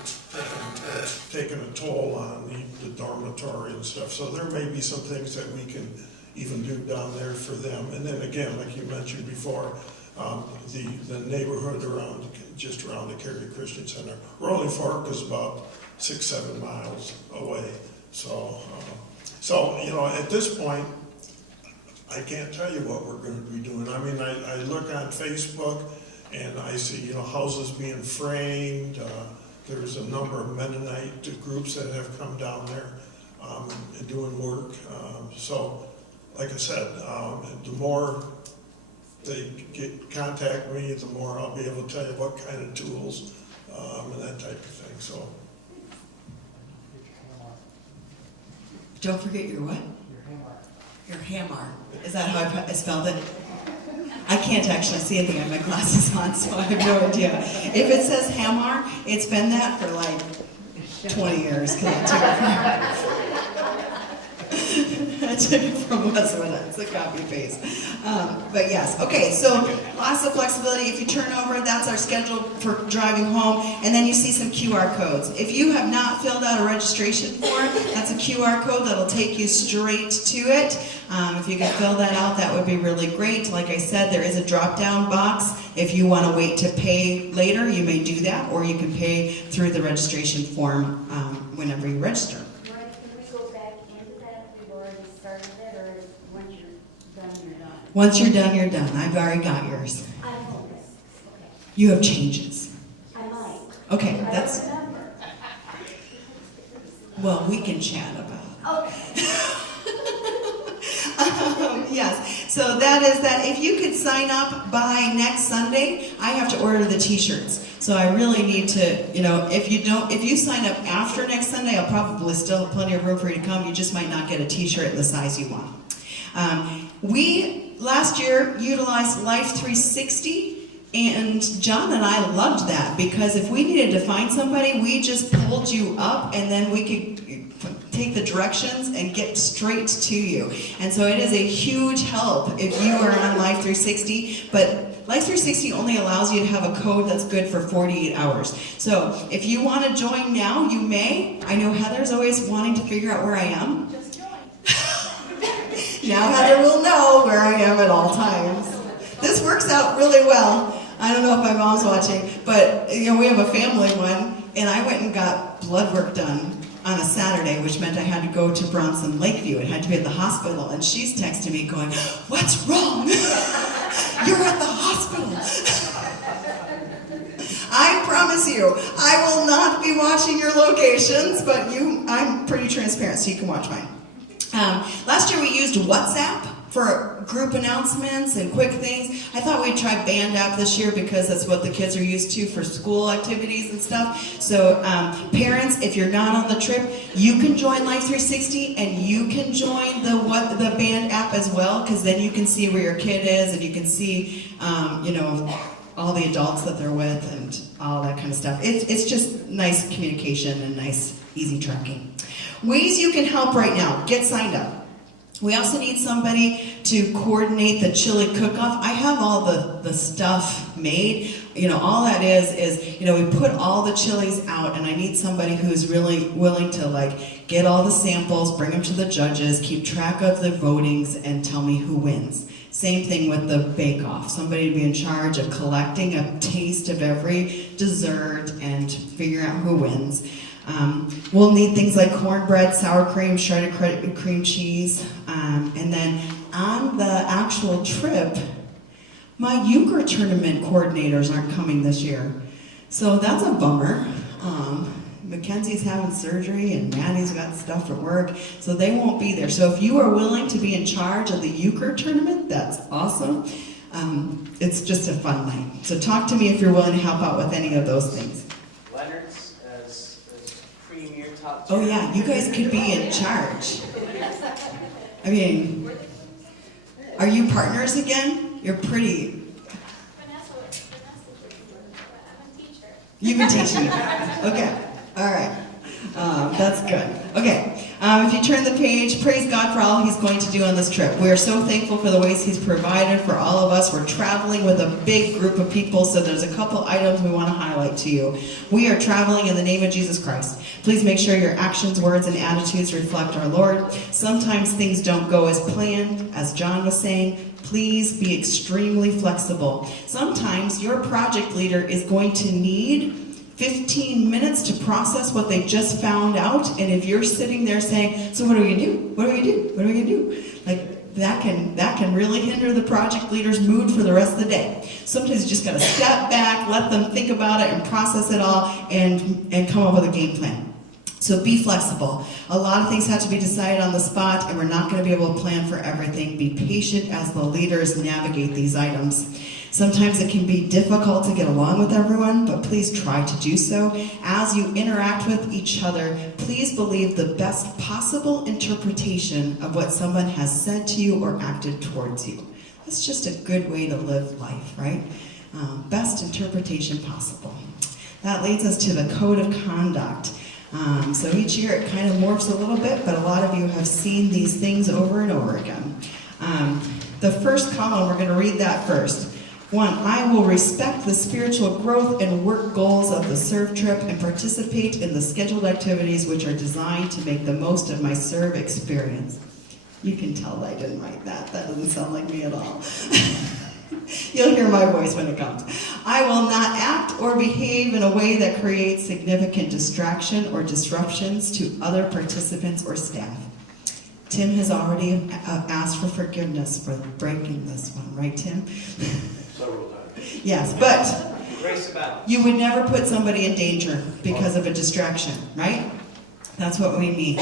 it's taken a toll on the dormitory and stuff. So there may be some things that we can even do down there for them. And then again, like you mentioned before, the neighborhood around, just around the Cary Christian Center. Rolling Fork is about 6-7 miles away. So, at this point, I can't tell you what we're going to be doing. I mean, I look on Facebook and I see, houses being framed. There's a number of Mennonite groups that have come down there doing work. So, like I said, the more they contact me, the more I'll be able to tell you what kind of tools and that type of thing. So, Don't forget your what? Your hammer. Is that how I spelled it? I can't actually see anything. I have my glasses on, so I have no idea. If it says hammer, it's been that for like 20 years. I took it from Westwood. It's a copy paste. But yes, okay, so lots of flexibility. If you turn over, that's our schedule for driving home. And then you see some QR codes. If you have not filled out a registration form, that's a QR code that'll take you straight to it. If you could fill that out, that would be really great. Like I said, there is a drop-down box. If you want to wait to pay later, you may do that, or you can pay through the registration form whenever you register. Can we go back into that if we've already started it, or is once you're done, you're done? Once you're done, you're done. I've already got yours. I hope it's, okay. You have changes. I might. Okay, I that's, don't remember. well, we can chat about it. Okay. Yes, so that is that. If you could sign up by next Sunday, I have to order the t-shirts. So I really need to, if you sign up after next Sunday, I'll probably still have plenty of room for you to come. You just might not get a t-shirt in the size you want. We, last year, utilized Life 360, and John and I loved that, because if we needed to find somebody, we just pulled you up, and then we could take the directions and get straight to you. And so it is a huge help if you are on Life 360, but Life 360 only allows you to have a code that's good for 48 hours. So if you want to join now, you may. I know Heather's always wanting to figure out where I am. Just join. Now Heather will know where I am at all times. This works out really well. I don't know if my mom's watching, but we have a family one, and I went and got blood work done on a Saturday, which meant I had to go to Bronson Lakeview. It had to be at the hospital, and she's texting me going, "What's wrong? You're at the hospital." I promise you, I will not be watching your locations, but I'm pretty transparent, so you can watch mine. Last year we used WhatsApp for group announcements and quick things. I thought we'd try Band App this year because that's what the kids are used to for school activities and stuff. So parents, if you're not on the trip, you can join Life 360 and you can join the Band App as well, because then you can see where your kid is and you can see, all the adults that they're with and all that kind of stuff. It's just nice communication and nice, easy tracking. Ways you can help right now. Get signed up. We also need somebody to coordinate the chili cook-off. I have all the stuff made. All that is we put all the chilies out, and I need somebody who's really willing to get all the samples, bring them to the judges, keep track of the votings, and tell me who wins. Same thing with the bake-off. Somebody to be in charge of collecting a taste of every dessert and figuring out who wins. We'll need things like cornbread, sour cream, shredded cream cheese, and then on the actual trip, my euchre tournament coordinators aren't coming this year. So that's a bummer. Mackenzie's having surgery and Maddie's got stuff at work, so they won't be there. So if you are willing to be in charge of the euchre tournament, that's awesome. It's just a fun night. So talk to me if you're willing to help out with any of those things. Leonard's as premier top. Oh yeah, you guys could be in charge. I mean, are you partners again? You're pretty. Vanessa, I'm a teacher. You've been teaching. Okay, all right, that's good. Okay, if you turn the page, praise God for all He's going to do on this trip. We are so thankful for the ways He's provided for all of us. We're traveling with a big group of people, so there's a couple items we want to highlight to you. We are traveling in the name of Jesus Christ. Please make sure your actions, words, and attitudes reflect our Lord. Sometimes things don't go as planned, as John was saying. Please be extremely flexible. Sometimes your project leader is going to need 15 minutes to process what they just found out, and if you're sitting there saying, so what are we gonna do? What are we gonna do? What are we gonna do? Like, that can really hinder the project leader's mood for the rest of the day. Sometimes you just gotta step back, let them think about it and process it all, and come up with a game plan. So be flexible. A lot of things have to be decided on the spot, and we're not going to be able to plan for everything. Be patient as the leaders navigate these items. Sometimes it can be difficult to get along with everyone, but please try to do so. As you interact with each other, please believe the best possible interpretation of what someone has said to you or acted towards you. That's just a good way to live life, right? Best interpretation possible. That leads us to the code of conduct. So each year it kind of morphs a little bit, but a lot of you have seen these things over and over again. The first column, we're going to read that first. 1, I will respect the spiritual growth and work goals of the Serve trip and participate in the scheduled activities which are designed to make the most of my Serve experience. You can tell I didn't write that. That doesn't sound like me at all. You'll hear my voice when it comes. I will not act or behave in a way that creates significant distraction or disruptions to other participants or staff. Tim has already asked for forgiveness for breaking this one, right, Tim? Several times. Yes, but Grace about. you would never put somebody in danger because of a distraction, right? That's what we mean.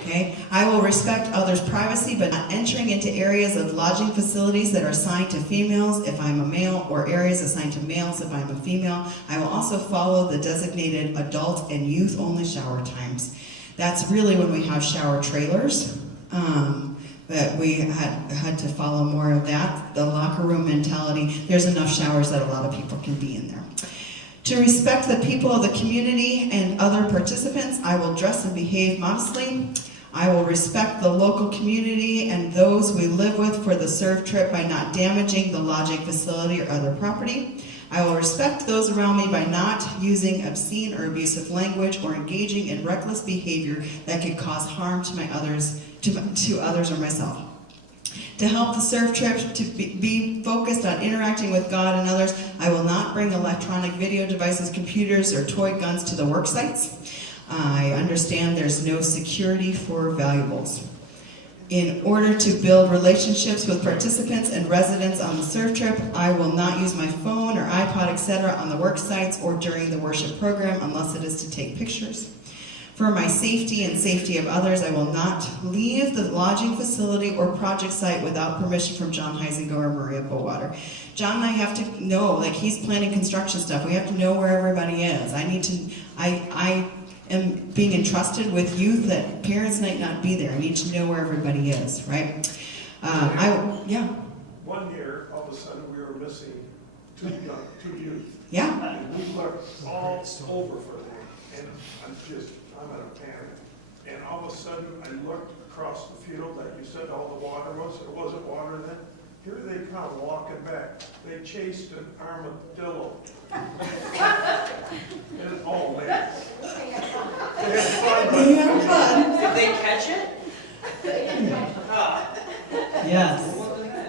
Okay? I will respect others' privacy, but not entering into areas of lodging facilities that are assigned to females if I'm a male, or areas assigned to males if I'm a female. I will also follow the designated adult and youth-only shower times. That's really when we have shower trailers. But we had to follow more of that. The locker room mentality, there's enough showers that a lot of people can be in there. To respect the people of the community and other participants, I will dress and behave modestly. I will respect the local community and those we live with for the Serve trip by not damaging the lodging facility or other property. I will respect those around me by not using obscene or abusive language or engaging in reckless behavior that could cause harm to others or myself. To help the Serve trip to be focused on interacting with God and others, I will not bring electronic video devices, computers, or toy guns to the work sites. I understand there's no security for valuables. In order to build relationships with participants and residents on the Serve trip, I will not use my phone or iPod, etc. on the work sites or during the worship program unless it is to take pictures. For my safety and safety of others, I will not leave the lodging facility or project site without permission from John Heisinger or Maria Bowater. John and I have to know, like he's planning construction stuff, we have to know where everybody is. I am being entrusted with youth that parents might not be there. I need to know where everybody is, right? Yeah. One year, all of a sudden, we were missing two youth. Yeah. And we looked all over for them, and I'm in a panic. And all of a sudden, I looked across the field that you said all the water was. There wasn't water then. Here they come walking back. They chased an armadillo. And, oh man. They had fun. They had fun. Did they catch it? Yes.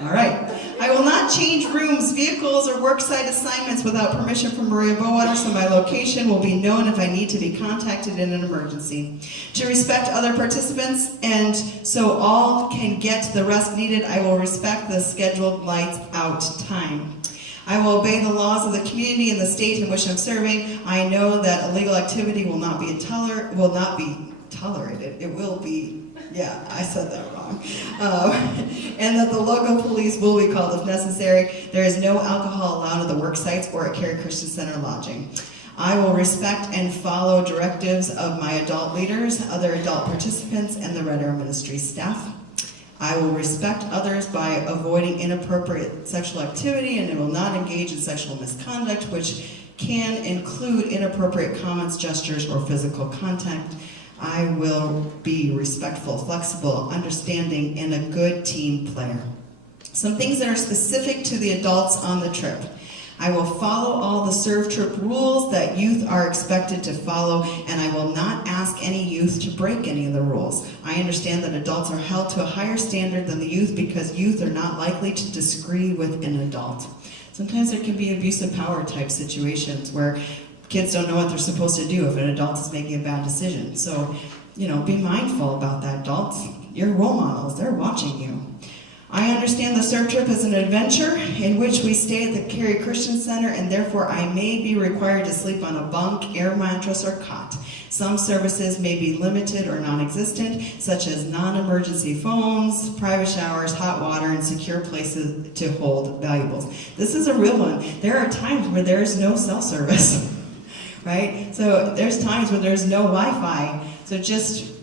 All right. I will not change rooms, vehicles, or worksite assignments without permission from Maria Bowater, so my location will be known if I need to be contacted in an emergency. To respect other participants, and so all can get the rest needed, I will respect the scheduled lights out time. I will obey the laws of the community and the state in which I'm serving. I know that illegal activity will not be tolerated. It will be. Yeah, I said that wrong. And that the local police will be called if necessary. There is no alcohol allowed at the work sites or at Cary Christian Center lodging. I will respect and follow directives of my adult leaders, other adult participants, and the Red Arrow Ministry staff. I will respect others by avoiding inappropriate sexual activity, and I will not engage in sexual misconduct, which can include inappropriate comments, gestures, or physical contact. I will be respectful, flexible, understanding, and a good team player. Some things that are specific to the adults on the trip. I will follow all the serve trip rules that youth are expected to follow, and I will not ask any youth to break any of the rules. I understand that adults are held to a higher standard than the youth because youth are not likely to disagree with an adult. Sometimes there can be abuse of power type situations where kids don't know what they're supposed to do if an adult is making a bad decision. So, be mindful about that, adults. You're role models, they're watching you. I understand the serve trip is an adventure in which we stay at the Cary Christian Center, and therefore I may be required to sleep on a bunk, air mattress, or cot. Some services may be limited or non-existent, such as non-emergency phones, private showers, hot water, and secure places to hold valuables. This is a real one. There are times where there's no cell service, right? So there's times when there's no Wi-Fi. So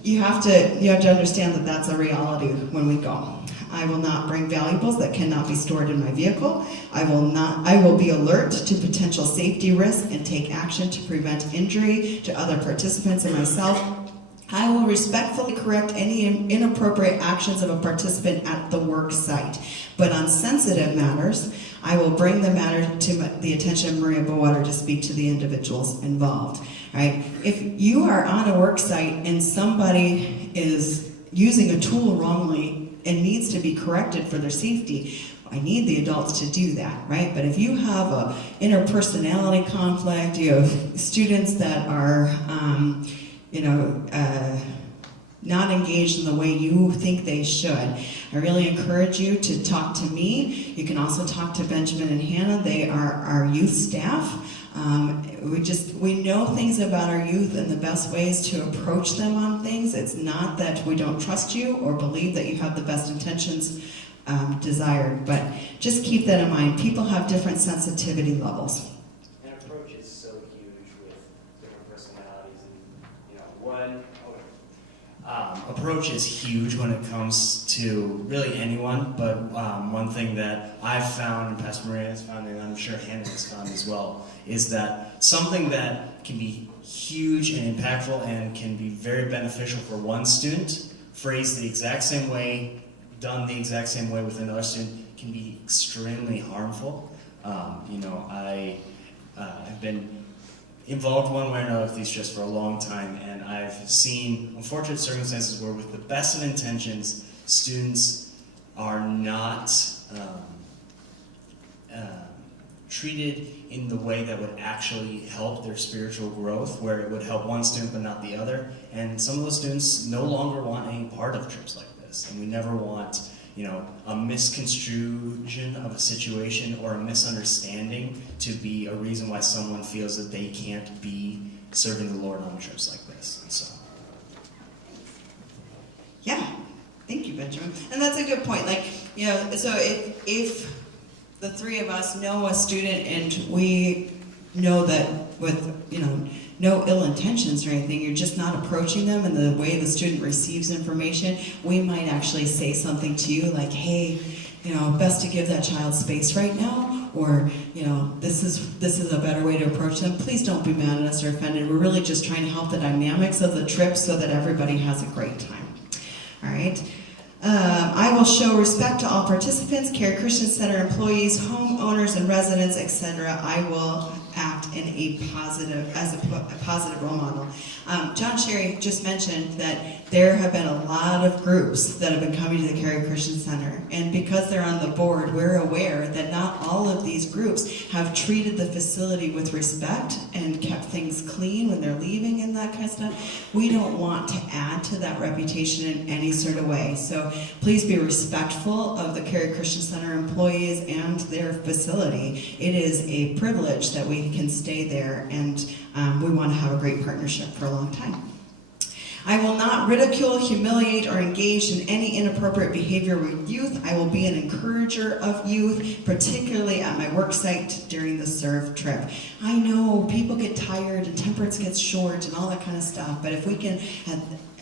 you have to understand that that's a reality when we go. I will not bring valuables that cannot be stored in my vehicle. I will be alert to potential safety risks and take action to prevent injury to other participants and myself. I will respectfully correct any inappropriate actions of a participant at the work site. But on sensitive matters, I will bring the matter to the attention of Maria Bowater to speak to the individuals involved. Right? If you are on a work site and somebody is using a tool wrongly and needs to be corrected for their safety, I need the adults to do that, right? But if you have an interpersonality conflict, you have students that are, not engaged in the way you think they should, I really encourage you to talk to me. You can also talk to Benjamin and Hannah. They are our youth staff. We know things about our youth and the best ways to approach them on things. It's not that we don't trust you or believe that you have the best intentions desired, but just keep that in mind. People have different sensitivity levels. An approach is so huge with different personalities, and approach is huge when it comes to really anyone, but one thing that I've found, and Pastor Maria has found, and I'm sure Hannah has found as well, is that something that can be huge and impactful and can be very beneficial for one student, phrased the exact same way, done the exact same way with another student, can be extremely harmful. I have been involved one way or another with these trips for a long time, and I've seen unfortunate circumstances where with the best of intentions, students are not treated in the way that would actually help their spiritual growth, where it would help one student but not the other. And some of those students no longer want any part of trips like this, and we never want a misconstruction of a situation or a misunderstanding to be a reason why someone feels that they can't be serving the Lord on trips like this. And so, yeah, thank you, Benjamin. And that's a good point. So if the three of us know a student and we know that with no ill intentions or anything, you're just not approaching them in the way the student receives information, we might actually say something to you like, hey, best to give that child space right now, or this is a better way to approach them. Please don't be mad at us or offended. We're really just trying to help the dynamics of the trip so that everybody has a great time. All right. I will show respect to all participants, Cary Christian Center employees, homeowners and residents, etc. I will act as a positive role model. John Sherry just mentioned that there have been a lot of groups that have been coming to the Cary Christian Center, and because they're on the board, we're aware that not all of these groups have treated the facility with respect and kept things clean when they're leaving and that kind of stuff. We don't want to add to that reputation in any sort of way, so please be respectful of the Cary Christian Center employees and their facility. It is a privilege that we can stay there, and we want to have a great partnership for a long time. I will not ridicule, humiliate, or engage in any inappropriate behavior with youth. I will be an encourager of youth, particularly at my work site during the serve trip. I know people get tired and temperance gets short and all that kind of stuff, but if we can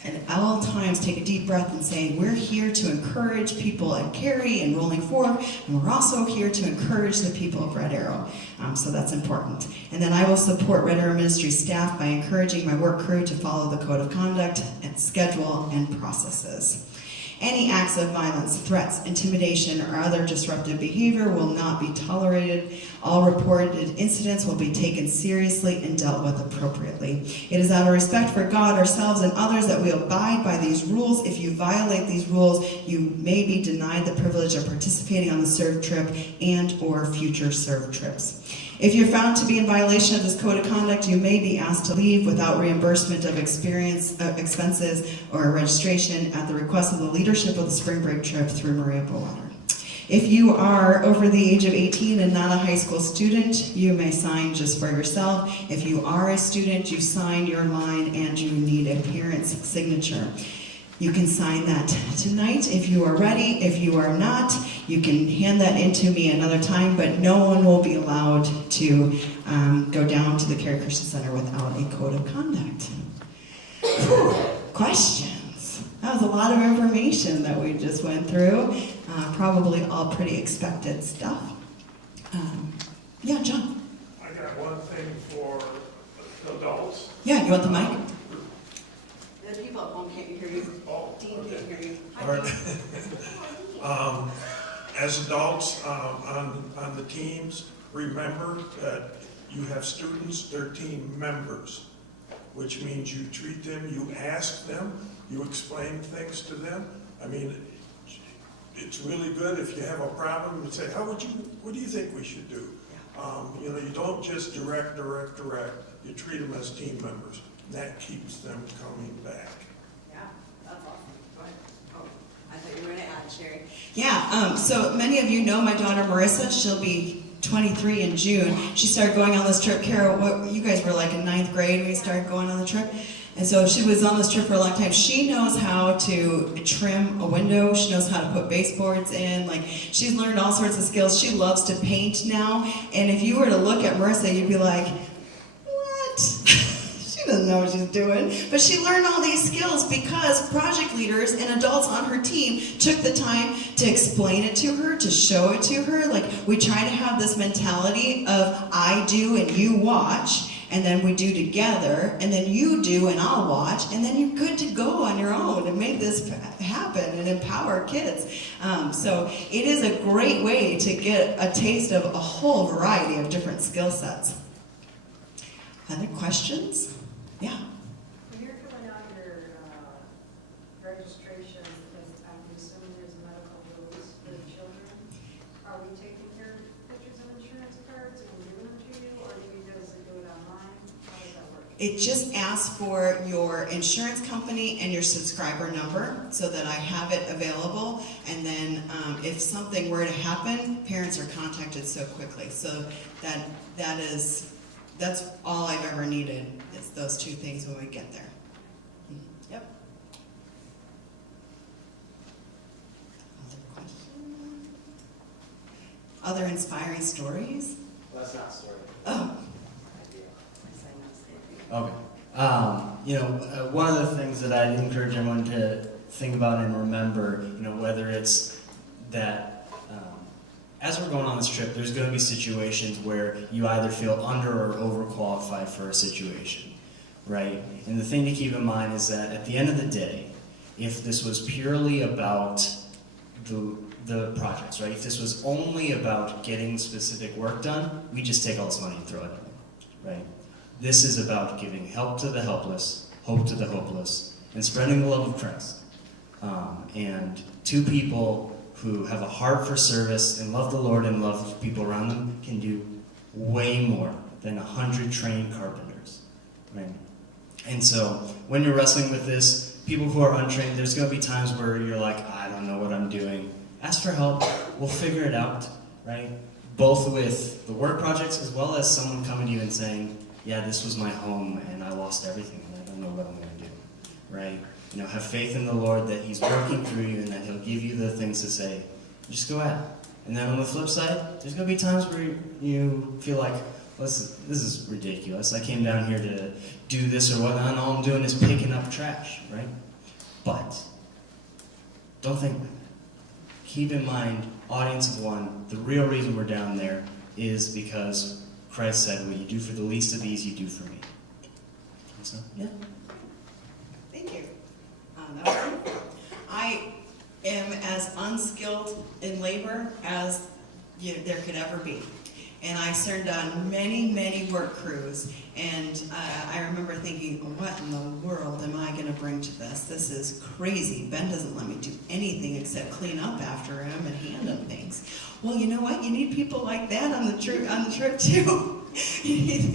at all times take a deep breath and say, we're here to encourage people at Cary and Rolling Fork, and we're also here to encourage the people of Red Arrow. So that's important. And then I will support Red Arrow Ministry staff by encouraging my work crew to follow the code of conduct and schedule and processes. Any acts of violence, threats, intimidation, or other disruptive behavior will not be tolerated. All reported incidents will be taken seriously and dealt with appropriately. It is out of respect for God, ourselves, and others that we abide by these rules. If you violate these rules, you may be denied the privilege of participating on the serve trip and or future serve trips. If you're found to be in violation of this code of conduct, you may be asked to leave without reimbursement of expenses or registration at the request of the leadership of the spring break trip through Maria Bowater. If you are over the age of 18 and not a high school student, you may sign just for yourself. If you are a student, you sign your line and you need a parent's signature. You can sign that tonight if you are ready. If you are not, you can hand that in to me another time, but no one will be allowed to go down to the Cary Christian Center without a code of conduct. Whew, questions? That was a lot of information that we just went through. Probably all pretty expected stuff. Yeah, John. I got one thing for adults. Yeah, you want the mic? The people at home can't hear you. Oh, Dean can't hear you. All right. As adults on the teams, remember that you have students, they're team members, which means you treat them, you ask them, you explain things to them. I mean, it's really good if you have a problem and say, what do you think we should do? You know, you don't just direct. You treat them as team members. That keeps them coming back. Yeah, that's awesome. Go ahead. Oh, I thought you were going to add, Sherry. Yeah, so many of you know my daughter Marissa. She'll be 23 in June. She started going on this trip. Carol, you guys were like in 9th grade when you started going on the trip. And so she was on this trip for a long time. She knows how to trim a window. She knows how to put baseboards in. Like, she's learned all sorts of skills. She loves to paint now. And if you were to look at Marissa, you'd be like, what? She doesn't know what she's doing. But she learned all these skills because project leaders and adults on her team took the time to explain it to her, to show it to her. Like, we try to have this mentality of I do and you watch. And then we do together, and then you do and I'll watch, and then you're good to go on your own and make this happen and empower kids. So it is a great way to get a taste of a whole variety of different skill sets. Other questions? Yeah. When you're filling out your registration, because I'm assuming there's medical rules for the children, are we taking care of pictures of insurance cards and giving them to you, or do you guys do it online? How does that work? It just asks for your insurance company and your subscriber number so that I have it available. And then if something were to happen, parents are contacted so quickly. So that's all I've ever needed is those two things when we get there. Yep. Other questions? Other inspiring stories? That's not a story. Oh. Okay. One of the things that I'd encourage everyone to think about and remember, whether it's that as we're going on this trip, there's going to be situations where you either feel under or overqualified for a situation, right? And the thing to keep in mind is that at the end of the day, if this was purely about the projects, right? If this was only about getting specific work done, we just take all this money and throw it at them, right? This is about giving help to the helpless, hope to the hopeless, and spreading the love of Christ. And two people who have a heart for service and love the Lord and love people around them can do way more than 100 trained carpenters, right? And so when you're wrestling with this, people who are untrained, there's going to be times where you're like, I don't know what I'm doing. Ask for help. We'll figure it out, right? Both with the work projects as well as someone coming to you and saying, yeah, this was my home and I lost everything and I don't know what I'm going to do, right? Have faith in the Lord that He's working through you and that He'll give you the things to say. Just go at it. And then on the flip side, there's going to be times where you feel like, this is ridiculous. I came down here to do this or whatnot, and all I'm doing is picking up trash, right? But don't think like that. Keep in mind, audience of one, the real reason we're down there is because Christ said, what you do for the least of these, you do for me. And so, yeah. Thank you. That was wonderful. I am as unskilled in labor as there could ever be. And I served on many, many work crews, and I remember thinking, what in the world am I going to bring to this? This is crazy. Ben doesn't let me do anything except clean up after him and hand him things. Well, you know what? You need people like that on the trip too.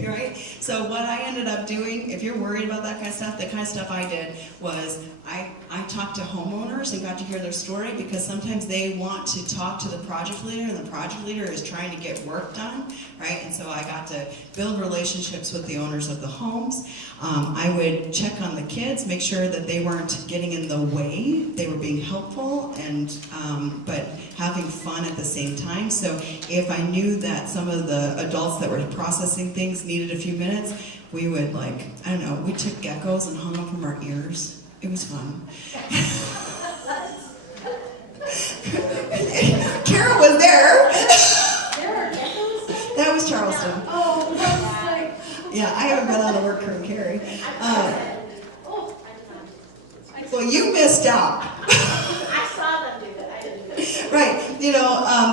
Right? So what I ended up doing, if you're worried about that kind of stuff, the kind of stuff I did was I talked to homeowners and got to hear their story, because sometimes they want to talk to the project leader, and the project leader is trying to get work done, right? And so I got to build relationships with the owners of the homes. I would check on the kids, make sure that they weren't getting in the way, they were being helpful, and but having fun at the same time. So if I knew that some of the adults that were processing things needed a few minutes, we would, like, I don't know, we took geckos and hung them from our ears. It was fun. Carol was there. That was Charleston. Oh, that's like. Yeah, I haven't been on a work crew, Carrie. Well, you missed out. I saw them do that, I didn't do that. Right,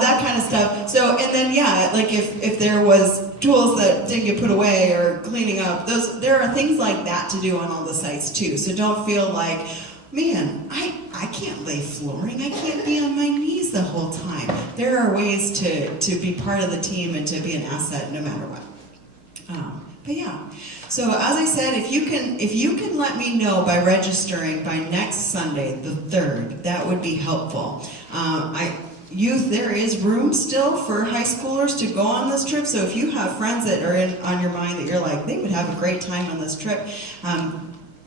that kind of stuff. So, and then, yeah, like if there was tools that didn't get put away or cleaning up, there are things like that to do on all the sites too. So don't feel like, man, I can't lay flooring. I can't be on my knees the whole time. There are ways to be part of the team and to be an asset no matter what. But yeah, so as I said, if you can let me know by registering by next Sunday, the 3rd, that would be helpful. Youth, there is room still for high schoolers to go on this trip, so if you have friends that are on your mind that you're like, they would have a great time on this trip,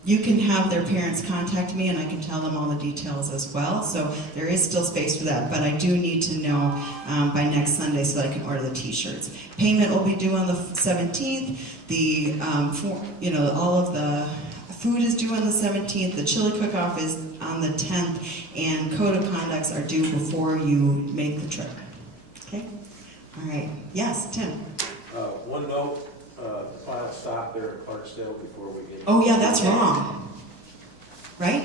you can have their parents contact me and I can tell them all the details as well. So there is still space for that, but I do need to know by next Sunday so that I can order the t-shirts. Payment will be due on the 17th. The all of the food is due on the 17th. The chili cook-off is on the 10th, and code of conducts are due before you make the trip. Okay? All right. Yes, Tim. One note. Final stop there at Clarksdale before we get. Oh yeah, that's wrong. Right?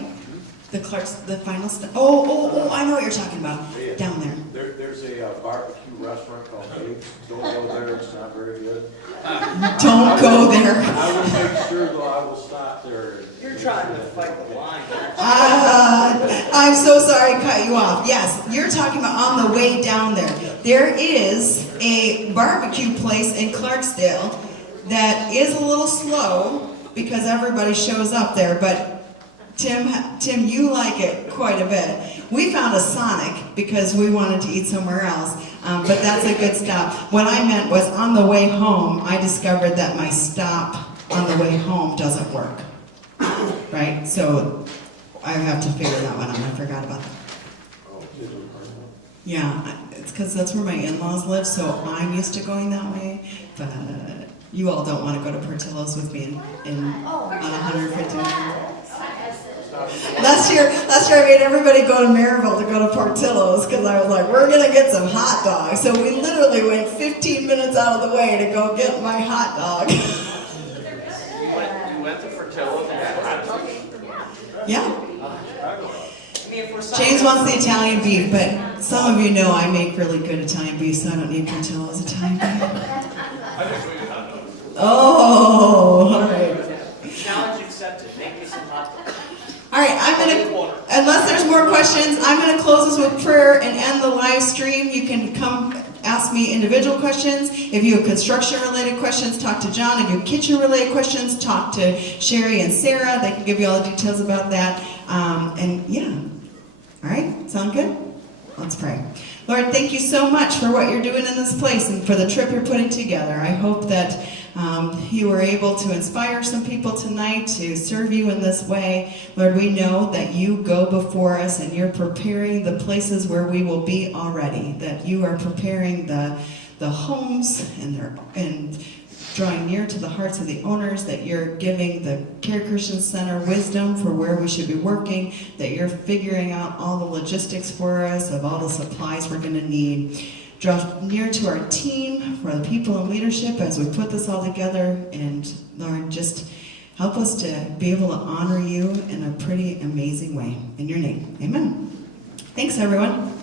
The final stop. Oh! I know what you're talking about. Yeah. Down there. There's a barbecue restaurant called Dave's. Don't go there. It's not very good. Don't go there. I will make sure though. I will stop there. You're trying to fight the line. I'm so sorry to cut you off. Yes, you're talking about on the way down there. There is a barbecue place in Clarksdale that is a little slow because everybody shows up there, but Tim, you like it quite a bit. We found a Sonic because we wanted to eat somewhere else, but that's a good stop. What I meant was on the way home, I discovered that my stop on the way home doesn't work, right? So I have to figure that one out. I forgot about that. Yeah, it's because that's where my in-laws live, so I'm used to going that way, but you all don't want to go to Portillo's with me on 150. Last year I made everybody go to Maryville to go to Portillo's because I was like, we're going to get some hot dogs. So we literally went 15 minutes out of the way to go get my hot dog. You went to Portillo's and got hot dogs? Yeah. I mean, if we're James wants the Italian beef, but some of you know I make really good Italian beef, so I don't need Portillo's Italian beef. Oh, all right. Challenge accepted. Make me some hot dogs. All right, unless there's more questions, I'm going to close this with prayer and end the live stream. You can come ask me individual questions. If you have construction-related questions, talk to John. If you have kitchen-related questions, talk to Sherry and Sarah. They can give you all the details about that. And yeah, all right, sound good? Let's pray. Lord, thank you so much for what you're doing in this place and for the trip you're putting together. I hope that you were able to inspire some people tonight to serve you in this way. Lord, we know that you go before us and you're preparing the places where we will be already, that you are preparing the homes and drawing near to the hearts of the owners, that you're giving the Care Christian Center wisdom for where we should be working, that you're figuring out all the logistics for us of all the supplies we're going to need. Draw near to our team, for the people in leadership as we put this all together, and Lord, just help us to be able to honor you in a pretty amazing way. In your name, amen. Thanks, everyone.